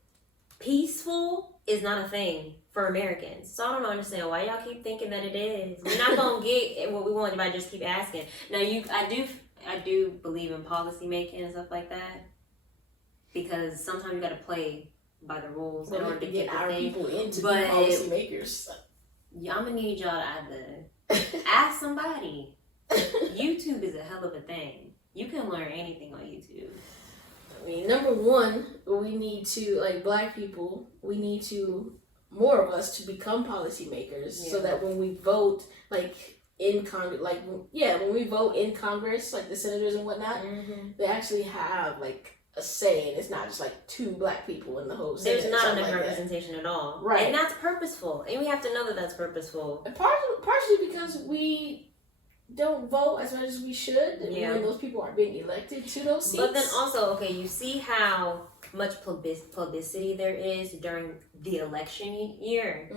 Peaceful is not a thing for Americans. So I don't understand why y'all keep thinking that it is. We're not going to get what we want if I just keep asking. Now, I do believe in policy making and stuff like that because sometimes you got to play by the rules in order to get our the thing. people into But policy makers. Yeah, I'm gonna need y'all to either ask somebody. YouTube is a hell of a thing. You can learn anything on YouTube. I mean, number one, we need to, like black people, we need to, more of us, to become policymakers so that when we vote, like, in Congress, like, when we vote in Congress, like the senators and whatnot, they actually have, like, a say, and it's not just, like, 2 black people in the whole Senate. There's not enough like representation at all. Right. And that's purposeful. And we have to know that that's purposeful. And partially because we don't vote as much as we should when those people aren't being elected to those seats. But then also, okay, you see how much publicity there is during the election year.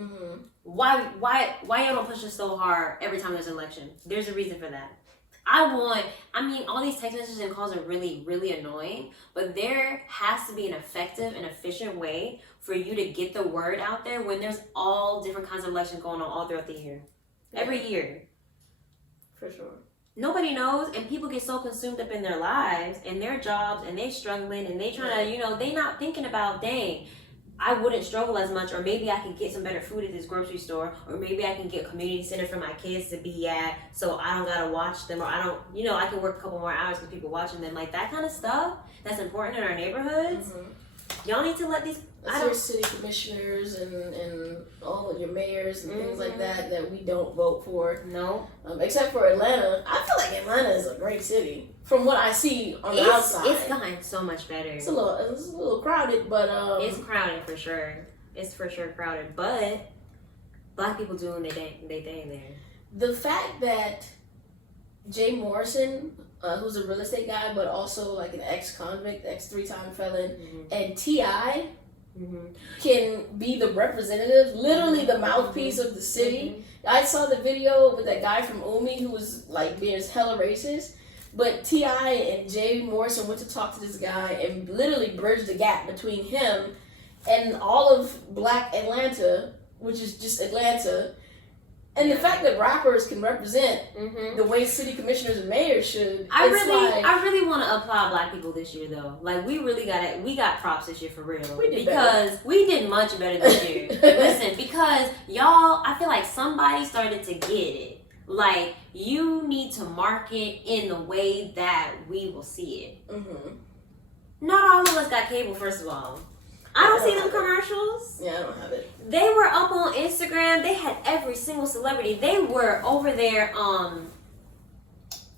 Why y'all don't push us so hard every time there's an election? There's a reason for that. All these text messages and calls are really, really annoying, but there has to be an effective and efficient way for you to get the word out there when there's all different kinds of elections going on all throughout the year. Every year. For sure. nobody knows, and people get so consumed up in their lives and their jobs, and they struggling, and they trying to, they not thinking about, dang, I wouldn't struggle as much, or maybe I could get some better food at this grocery store, or maybe I can get a community center for my kids to be at, so I don't gotta watch them, or I don't, I can work a couple more hours with people watching them, like that kind of stuff. That's important in our neighborhoods. Y'all need to let these. Your city commissioners and all of your mayors and things like that we don't vote for. No. Except for Atlanta. I feel like Atlanta is a great city from what I see on the outside. It's gotten so much better. It's a little crowded, but it's crowded for sure. It's for sure crowded, but Black people doing their thing there. The fact that Jay Morrison, who's a real estate guy, but also like an ex-convict, ex-3-time felon, and T.I. can be the representative, literally the mouthpiece of the city. I saw the video with that guy from Umi who was like being hella racist, but T.I. and Jay Morrison went to talk to this guy and literally bridged the gap between him and all of Black Atlanta, which is just Atlanta. And the fact that rappers can represent the way city commissioners and mayors should, I really want to applaud Black people this year though. Like we really we got props this year for real. We did much better this year. Listen, because y'all, I feel like somebody started to get it. Like you need to market in the way that we will see it. Not all of us got cable, first of all. I don't see them commercials. Yeah, I don't have it. They were up on Instagram. They had every single celebrity. They were over there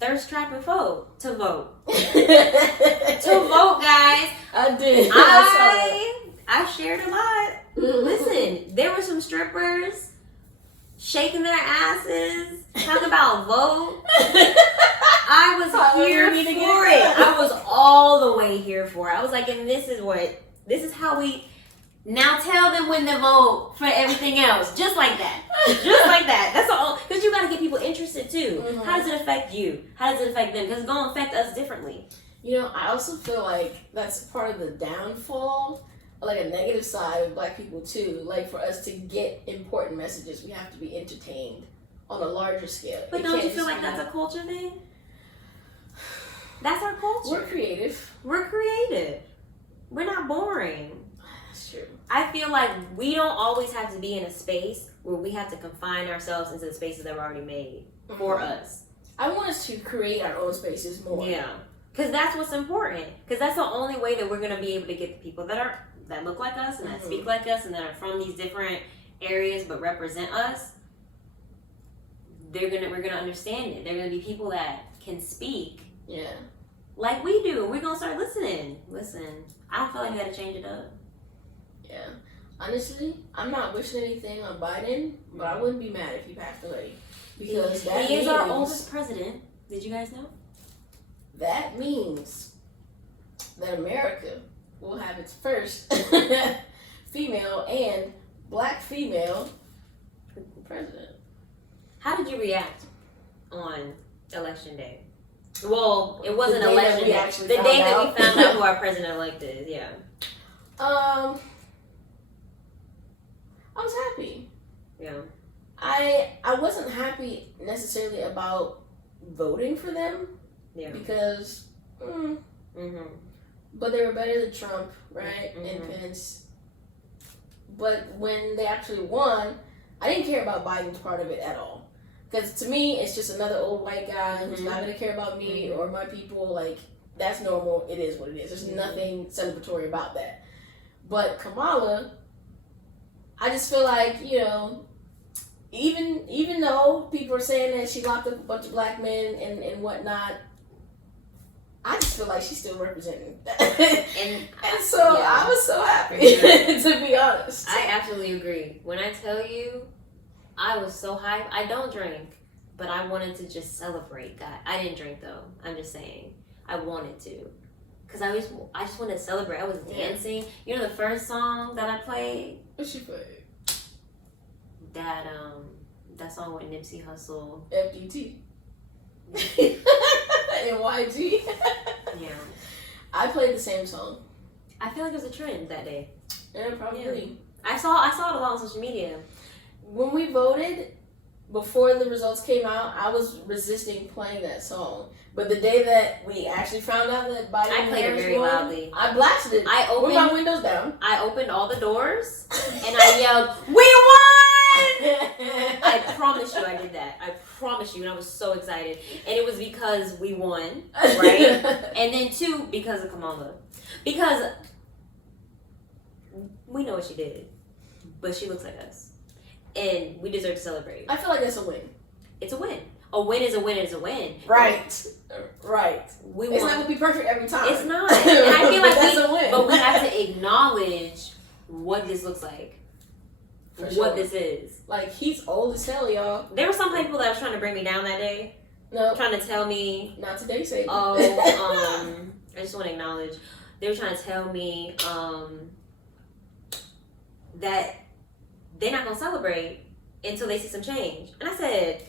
thirst trap and vote to vote. To vote, guys. I did. I shared a lot. Listen, there were some strippers shaking their asses, talking about vote. I was here for it. I was all the way here for it. I was like, and this is how we now tell them when to vote for everything else. Just like that. Just like that. That's all. Because you got to get people interested too. How does it affect you? How does it affect them? Because it's going to affect us differently. I also feel like that's part of the downfall, like a negative side of Black people too. Like for us to get important messages, we have to be entertained on a larger scale. But don't you feel like that's a culture thing? That's our culture. We're creative. We're not boring. That's true. I feel like we don't always have to be in a space where we have to confine ourselves into the spaces that were already made for us. I want us to create our own spaces more. Yeah. Because that's what's important. Because that's the only way that we're going to be able to get the people that look like us and that speak like us and that are from these different areas but represent us. We're gonna understand it. They're gonna be people that can speak. Yeah. Like we do. We're gonna start listening. Listen, I don't feel like we gotta change it up. Yeah. Honestly, I'm not wishing anything on Biden, but I wouldn't be mad if he passed away. Because he is our oldest president. Did you guys know? That means that America will have its first female and Black female president. How did you react on election day? Well, it wasn't election day. The day that we found out who our president-elect is, yeah. I was happy. Yeah. I wasn't happy necessarily about voting for them. Yeah. Because, but they were better than Trump, right? And Pence. But when they actually won, I didn't care about Biden's part of it at all. Because to me, it's just another old white guy who's not going to care about me or my people. Like, that's normal. It is what it is. There's nothing celebratory about that. But Kamala, I just feel like, even though people are saying that she locked up a bunch of Black men and whatnot, I just feel like she's still representing. and so I was so happy, to be honest. I absolutely agree. When I tell you, I was so hyped. I don't drink, but I wanted to just celebrate God. I didn't drink though. I'm just saying. I wanted to. Because I just wanted to celebrate. I was dancing. You know the first song that I played? What she played? That song with Nipsey Hussle. FDT. NYG. Yeah. I played the same song. I feel like it was a trend that day. Yeah, probably. Yeah. I saw it a lot on social media. When we voted, before the results came out, I was resisting playing that song. But the day that we actually found out that Biden I played it very loudly. I blasted it. I opened with my windows down. I opened all the doors and I yelled, "We won!" I promise you, I did that. I promise you, and I was so excited. And it was because we won, right? And then 2, because of Kamala, because we know what she did, but she looks like us, and we deserve to celebrate. I feel like that's a win. It's a win. A win is a win is a win. Right. Right. We it's won. not gonna be perfect every time. It's not. And I feel like that's a win. But we have to acknowledge what this looks like. For what sure. this is. Like, he's old as hell, y'all. There were some people that was trying to bring me down that day. No. Trying to tell me. Not today, Satan. I just want to acknowledge. They were trying to tell me that they're not going to celebrate until they see some change. And I said,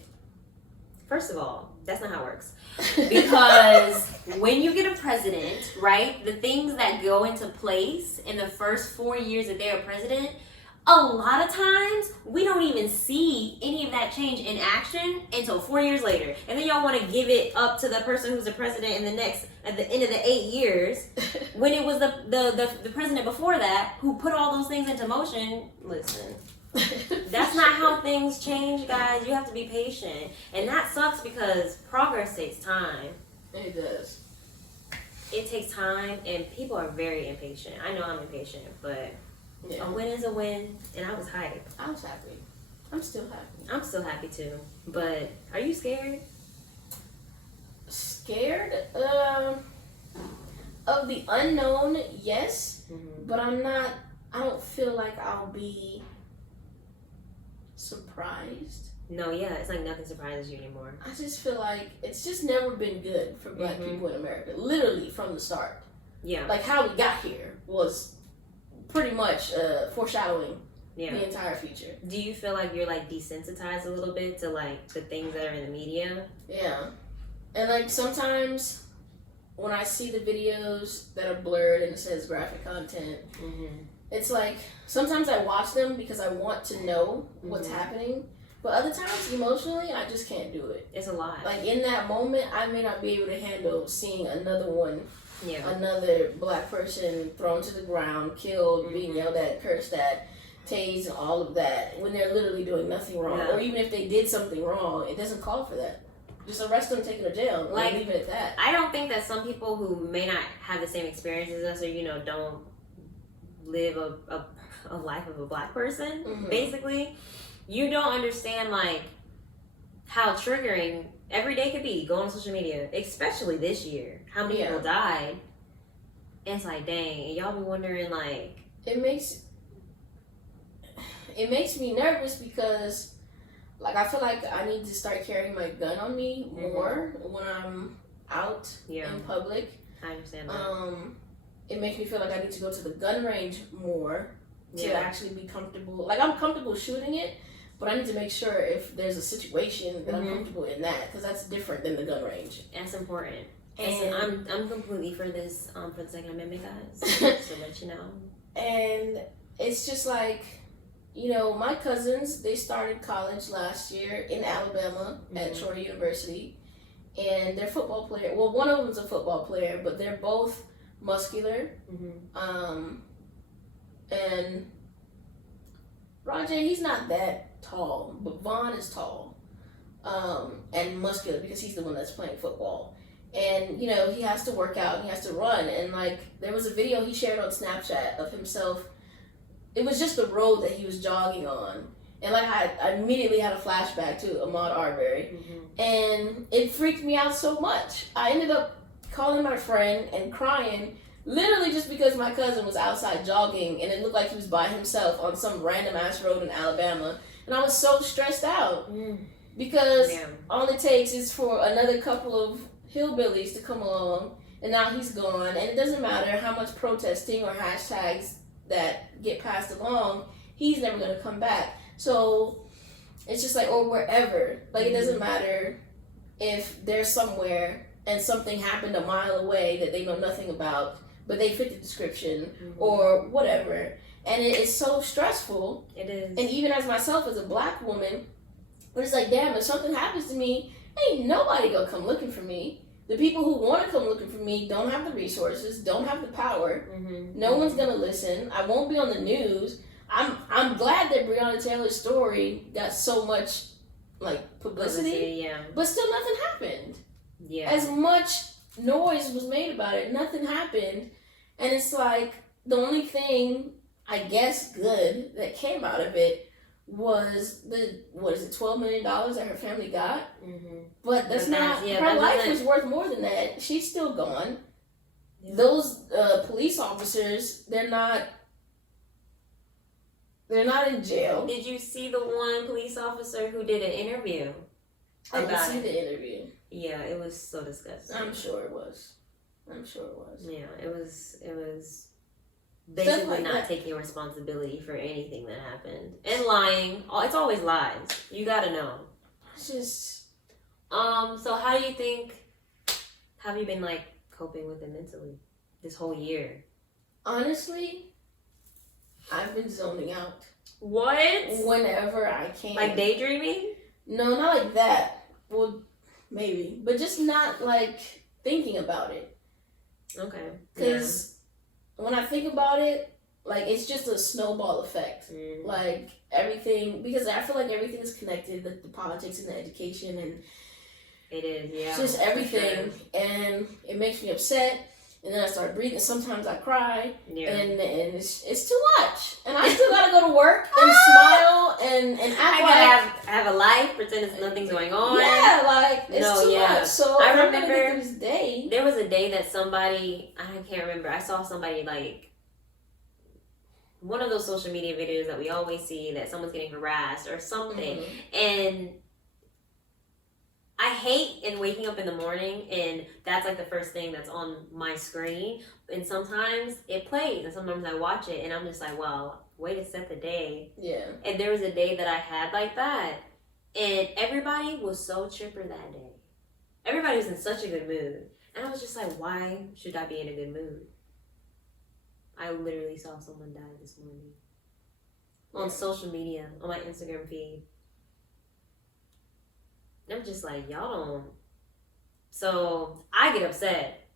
first of all, that's not how it works. Because when you get a president, right, the things that go into place in the first 4 years that they're president, a lot of times we don't even see any of that change in action until 4 years later. And then y'all want to give it up to the person who's the president at the end of the 8 years, when it was the president before that who put all those things into motion. Listen. That's not how things change, guys. You have to be patient. And that sucks because progress takes time. It does. It takes time, and people are very impatient. I know I'm impatient, but a win is a win, and I was hyped. I was happy. I'm still happy. I'm still happy too. But are you scared? Scared? Of the unknown, yes. Mm-hmm. But I don't feel like I'll be surprised. No, yeah, it's like nothing surprises you anymore. I just feel like it's just never been good for black people in America. Literally from the start. Yeah. Like how we got here was pretty much foreshadowing the entire future. Do you feel like you're like desensitized a little bit to like the things that are in the media? Yeah. And like sometimes when I see the videos that are blurred and it says graphic content, it's like sometimes I watch them because I want to know what's happening. But other times, emotionally, I just can't do it. It's a lot. Like, in that moment, I may not be able to handle seeing another one, another black person thrown to the ground, killed, being yelled at, cursed at, tased, all of that, when they're literally doing nothing wrong. Or even if they did something wrong, it doesn't call for that. Just arrest them, take them to jail, like, leave it at that. I don't think that some people who may not have the same experience as us, or, you know, don't live a life of a black person, basically, you don't understand, like, how triggering every day could be going on social media, especially this year. How many people died. And it's like, dang, and y'all be wondering, like... It makes me nervous because, like, I feel like I need to start carrying my gun on me more when I'm out in public. I understand that. It makes me feel like I need to go to the gun range more to actually be comfortable. Like, I'm comfortable shooting it, but I need to make sure if there's a situation that I'm comfortable in that, because that's different than the gun range. That's important. And I'm completely for this, for the Second Amendment, guys, to let you know. And it's just like, you know, my cousins, they started college last year in Alabama at Troy University, and they're football player. Well, one of them's a football player, but they're both muscular. And Roger, he's not that tall, but Vaughn is tall and muscular because he's the one that's playing football. And, you know, he has to work out and he has to run. And, like, there was a video he shared on Snapchat of himself. It was just the road that he was jogging on. And, like, I immediately had a flashback to Ahmaud Arbery. And it freaked me out so much. I ended up calling my friend and crying, literally just because my cousin was outside jogging and it looked like he was by himself on some random-ass road in Alabama. And I was so stressed out because all it takes is for another couple of hillbillies to come along, and now he's gone. And it doesn't matter how much protesting or hashtags that get passed along, he's never going to come back. So it's just like, or wherever. Like, it doesn't matter if they're somewhere and something happened a mile away that they know nothing about, but they fit the description or whatever. And it is so stressful. It is. And even as myself, as a black woman, But it's like, damn, if something happens to me, ain't nobody gonna come looking for me. The people who want to come looking for me don't have the resources, don't have the power. No one's gonna listen. I won't be on the news. I'm glad that Breonna Taylor's story got so much like publicity, yeah. But still nothing happened. Yeah. As much noise was made about it, nothing happened. And it's like the only thing I guess good that came out of it was the $12 million that her family got. But that's not her life was worth more than that. She's still gone. Yeah. Those police officers, they're not in jail. Did you see the one police officer who did an interview? I didn't see the interview. Yeah, it was so disgusting. I'm sure it was. Yeah, it was basically not taking responsibility for anything that happened. And lying. It's always lies. You gotta know. It's just... So how do you think... How have you been, like, coping with it mentally this whole year? Honestly, I've been zoning out. What? Whenever I can. Like daydreaming? No, not like that. Well, maybe. But just not, like, thinking about it. Okay. Because... when I think about it, like, it's just a snowball effect. Like, everything, because I feel like everything is connected, the politics and the education, and it is, yeah. just everything. Sure. And it makes me upset, and then I start breathing. Sometimes I cry, and it's too much. And I still gotta go to work and smile and act I gotta have a life, pretend nothing's going on. Yeah, like, it's too much. So I remember this day. There was a day that somebody, I can't remember, I saw somebody, like, one of those social media videos that we always see that someone's getting harassed or something. And I hate in waking up in the morning and that's like the first thing that's on my screen. And sometimes it plays and sometimes I watch it and I'm just like, well, way to set the day. Yeah. And there was a day that I had like that. And everybody was so chipper that day. Everybody was in such a good mood. And I was just like, why should I be in a good mood? I literally saw someone die this morning. On social media, on my Instagram feed. I'm just like, y'all don't. So I get upset,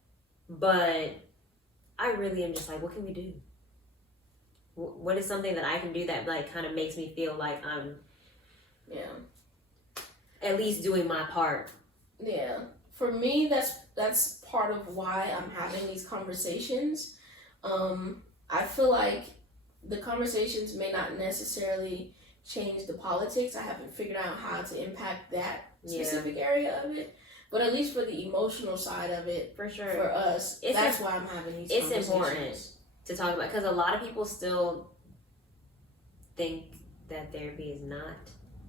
but I really am just like, what can we do? What is something that I can do that like kind of makes me feel like I'm, at least doing my part? Yeah, for me, that's part of why I'm having these conversations. I feel like the conversations may not necessarily change the politics. I haven't figured out how to impact that specific area of it, but at least for the emotional side of it, for sure, for us, that's why I'm having these conversations. It's important to talk about because a lot of people still think that therapy is not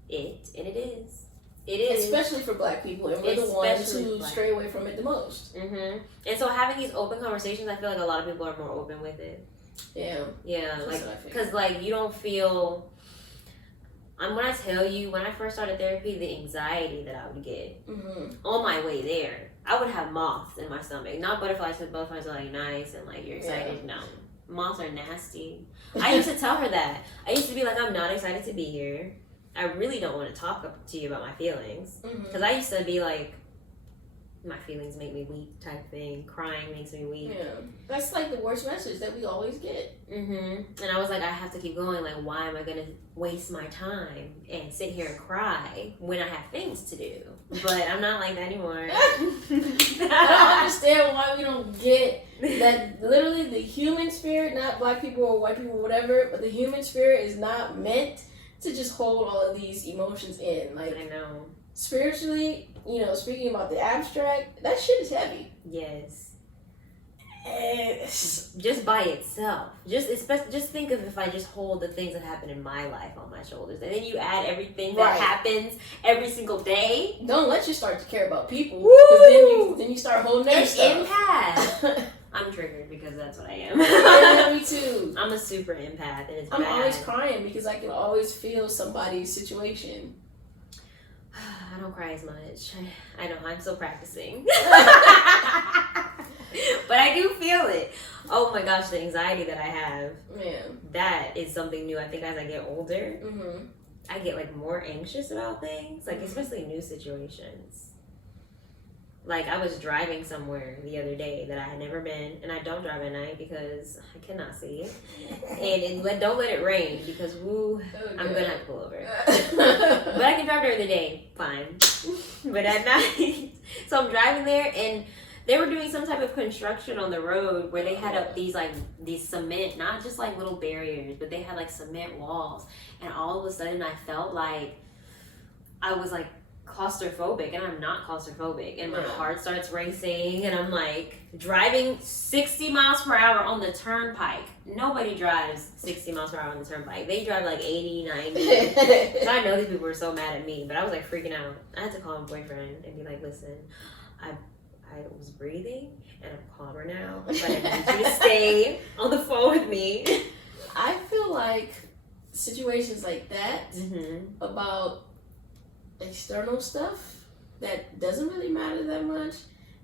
it, and it is. It is, especially for Black people, and we're the ones who stray away from it the most. And so having these open conversations, I feel like a lot of people are more open with it. Yeah, like because like you don't feel. When I tell you, when I first started therapy, the anxiety that I would get on my way there, I would have moths in my stomach. Not butterflies, because butterflies are like nice and like you're excited. Yeah. No, moths are nasty. I used to tell her that. I used to be like, I'm not excited to be here. I really don't want to talk to you about my feelings. Because I used to be like, my feelings make me weak type thing. Crying makes me weak. Yeah. That's like the worst message that we always get. And I was like, I have to keep going. Like, why am I going to waste my time and sit here and cry when I have things to do? But I'm not like that anymore. I don't understand why we don't get that literally the human spirit, not Black people or white people, whatever, but the human spirit is not meant to just hold all of these emotions in. Like, I know. Spiritually, speaking about the abstract, that shit is heavy. Yes. And just by itself. Just think of if I just hold the things that happen in my life on my shoulders. And then you add everything that happens every single day. Don't let you start to care about people. Because then you start holding their stuff. Empath. I'm triggered because that's what I am. Yeah, me too. I'm a super empath and it's I'm bad. always crying because I can always feel somebody's situation. I don't cry as much. I know, I'm still practicing. But I do feel it. Oh my gosh, the anxiety that I have. Yeah. That is something new. I think as I get older, I get like more anxious about things, like especially new situations. Like I was driving somewhere the other day that I had never been, and I don't drive at night because I cannot see it. And don't let it rain because I'm gonna have to pull over. But I can drive during the day, fine. But at night, so I'm driving there, and they were doing some type of construction on the road where they had up these cement, not just like little barriers, but they had like cement walls. And all of a sudden, I felt like I was like claustrophobic, and I'm not claustrophobic, and my heart starts racing, and I'm like driving 60 miles per hour on the turnpike. Nobody drives 60 miles per hour on the turnpike. They drive like 80, 90. So I know these people were so mad at me, but I was like freaking out. I had to call my boyfriend and be like, listen, I was breathing and I'm calmer now, but I need you to stay on the phone with me. I feel like situations like that about external stuff that doesn't really matter that much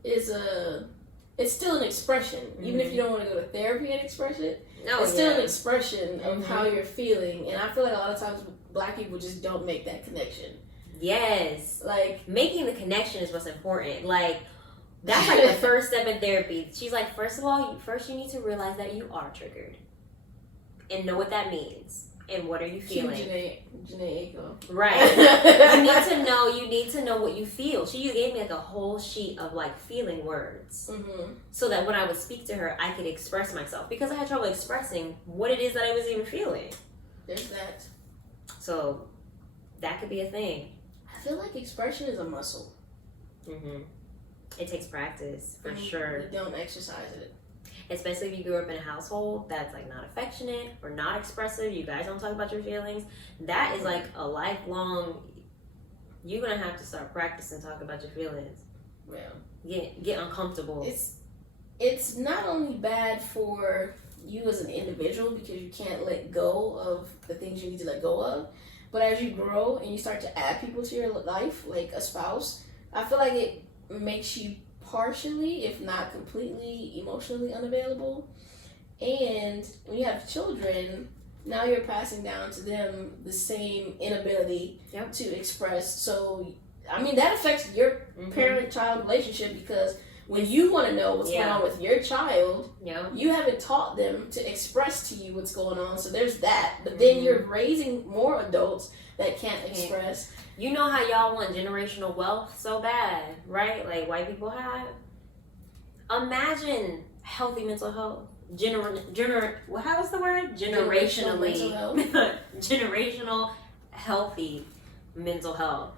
it's still an expression. Even if you don't want to go to therapy and express it, it's still an expression of how you're feeling. And I feel like a lot of times Black people just don't make that connection. Yes. Like making the connection is what's important. Like that's like the first step in therapy. She's like, first of all, you need to realize that you are triggered and know what that means. And what are you feeling? Janae Aiko. Right. You need to know what you feel. She gave me like a whole sheet of like feeling words. So that when I would speak to her, I could express myself. Because I had trouble expressing what it is that I was even feeling. There's that. So that could be a thing. I feel like expression is a muscle. It takes practice, for sure. You don't exercise it. Especially if you grew up in a household that's like not affectionate or not expressive, you guys don't talk about your feelings. That is like a lifelong, you're gonna have to start practicing talking about your feelings. Yeah. Get uncomfortable. It's not only bad for you as an individual because you can't let go of the things you need to let go of, but as you grow and you start to add people to your life, like a spouse, I feel like it makes you partially, if not completely, emotionally unavailable. And when you have children, now you're passing down to them the same inability to express. So, I mean, that affects your parent-child relationship because when you want to know what's going on with your child, you haven't taught them to express to you what's going on. So there's that. But then you're raising more adults that can't express. You know how y'all want generational wealth so bad, right? Like white people have. Imagine healthy mental health. How was the word? Generationally. Generational healthy mental health.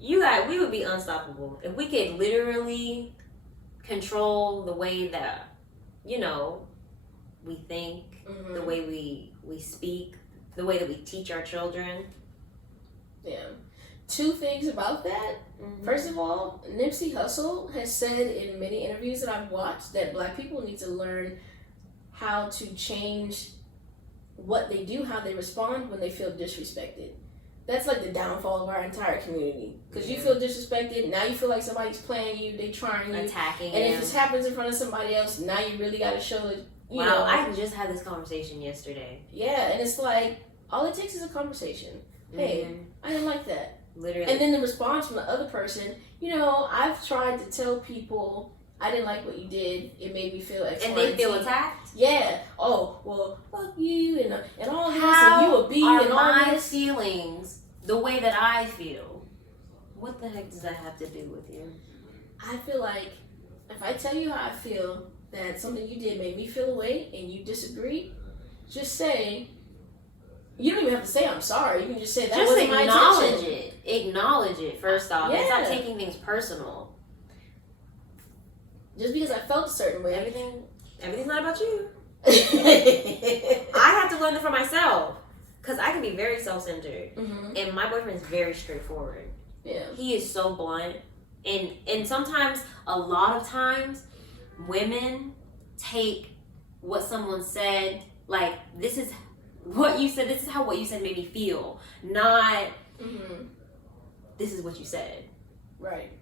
We would be unstoppable. If we could literally control the way that, we think, the way we speak, the way that we teach our children. Yeah. Two things about that. First of all, Nipsey Hussle has said in many interviews that I've watched that Black people need to learn how to change what they do, how they respond when they feel disrespected. That's like the downfall of our entire community. Because you feel disrespected, now you feel like somebody's playing you, they trying you. Attacking and you. if this happens in front of somebody else, now you really got to show it. I just had this conversation yesterday. Yeah, and it's like, all it takes is a conversation. Hey, I didn't like that. Literally. And then the response from the other person, I've tried to tell people, I didn't like what you did. It made me feel X, and Y, they feel attacked? Yeah. Oh, well, fuck you, and all this, and you a B, and all my this. Feelings the way that I feel? What the heck does that have to do with you? I feel like if I tell you how I feel, that something you did made me feel a way, and you disagree, just say, you don't even have to say I'm sorry. You can just say that wasn't my intention. Acknowledge it first off. And stop taking things personal. Just because I felt a certain way. Everything's not about you. I have to learn it for myself. Because I can be very self-centered. And my boyfriend's very straightforward. Yeah. He is so blunt. And sometimes, a lot of times, women take what someone said, like, this is what you said, this is how what you said made me feel. Not, this is what you said. Right.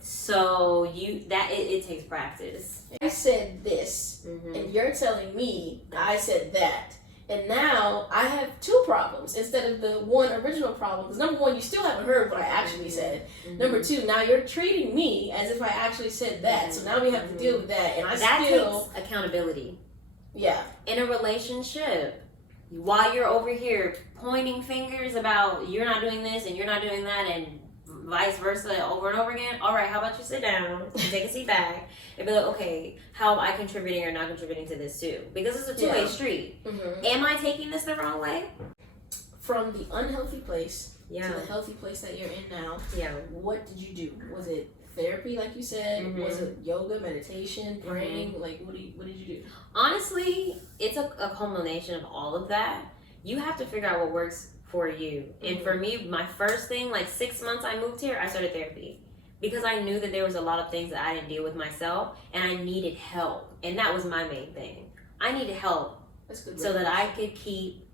So it takes practice. I said this, and you're telling me I said that. And now I have two problems instead of the one original problem. Because number one, you still haven't heard what I actually said. Mm-hmm. Number two, now you're treating me as if I actually said that. So now we have to deal with that. And that still takes accountability. Yeah. In a relationship, while you're over here pointing fingers about you're not doing this and you're not doing that and vice versa over and over again, all right, how about you sit down and take a seat back and be like, okay, how am I contributing or not contributing to this too? Because it's a two-way street. Mm-hmm. Am I taking this the wrong way? From the unhealthy place Yeah. to the healthy place that you're in now, Yeah. what did you do? Was it therapy, like you said? Mm-hmm. Was it yoga, meditation, praying? Mm-hmm. Like, what did you do? Honestly, it's a culmination of all of that. You have to figure out what works for you. And for me, my first thing, like 6 months I moved here, I started therapy. Because I knew that there was a lot of things that I didn't deal with myself and I needed help. And that was my main thing. I needed help. That's good. So that I could be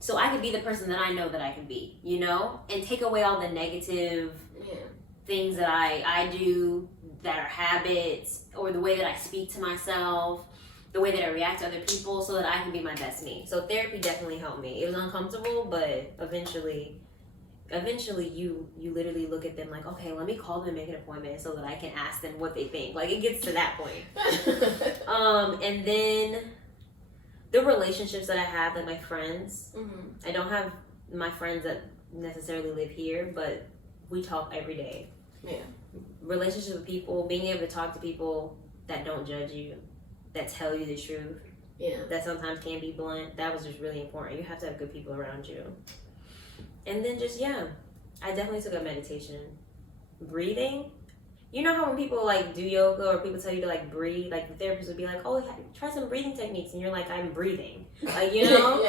the person that I know that I can be, you know? And take away all the negative things that I do that are habits, or the way that I speak to myself, the way that I react to other people, so that I can be my best me. So therapy definitely helped me. It was uncomfortable, but eventually you literally look at them like, okay, let me call them and make an appointment so that I can ask them what they think. Like, it gets to that point. And then the relationships that I have, like my friends, I don't have my friends that necessarily live here, but we talk every day. Yeah. Relationships with people, being able to talk to people that don't judge you, that tell you the truth, that sometimes can be blunt. That was just really important. You have to have good people around you. And then just, I definitely took up meditation. Breathing. You know how when people like do yoga or people tell you to like breathe, like the therapist would be like, oh, try some breathing techniques, and you're like, I'm breathing. Like, you know?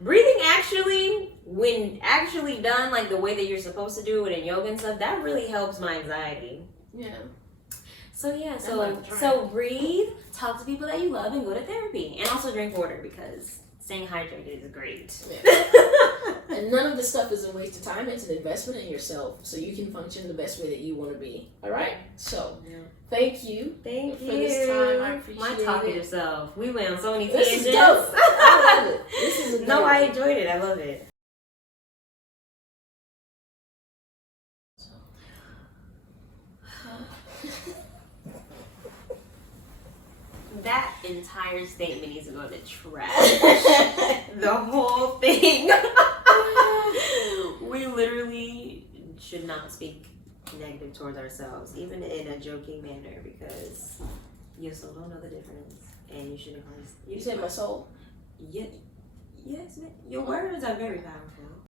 Breathing actually, when actually done like the way that you're supposed to do it in yoga and stuff, that really helps my anxiety. Yeah. So breathe, talk to people that you love, and go to therapy. And also drink water, because staying hydrated is great. Yeah. And none of this stuff is a waste of time. It's an investment in yourself so you can function the best way that you want to be. All right? So, thank you. Thank you for this time. I appreciate my talkative self. We went on so many This tangents. is dope. I love it. This is a No, I enjoyed it. I love it. That entire statement needs to go to trash. The whole thing. We literally should not speak negative towards ourselves, even in a joking manner, because you still don't know the difference, and you shouldn't. You said my soul? Yes, your words are very powerful.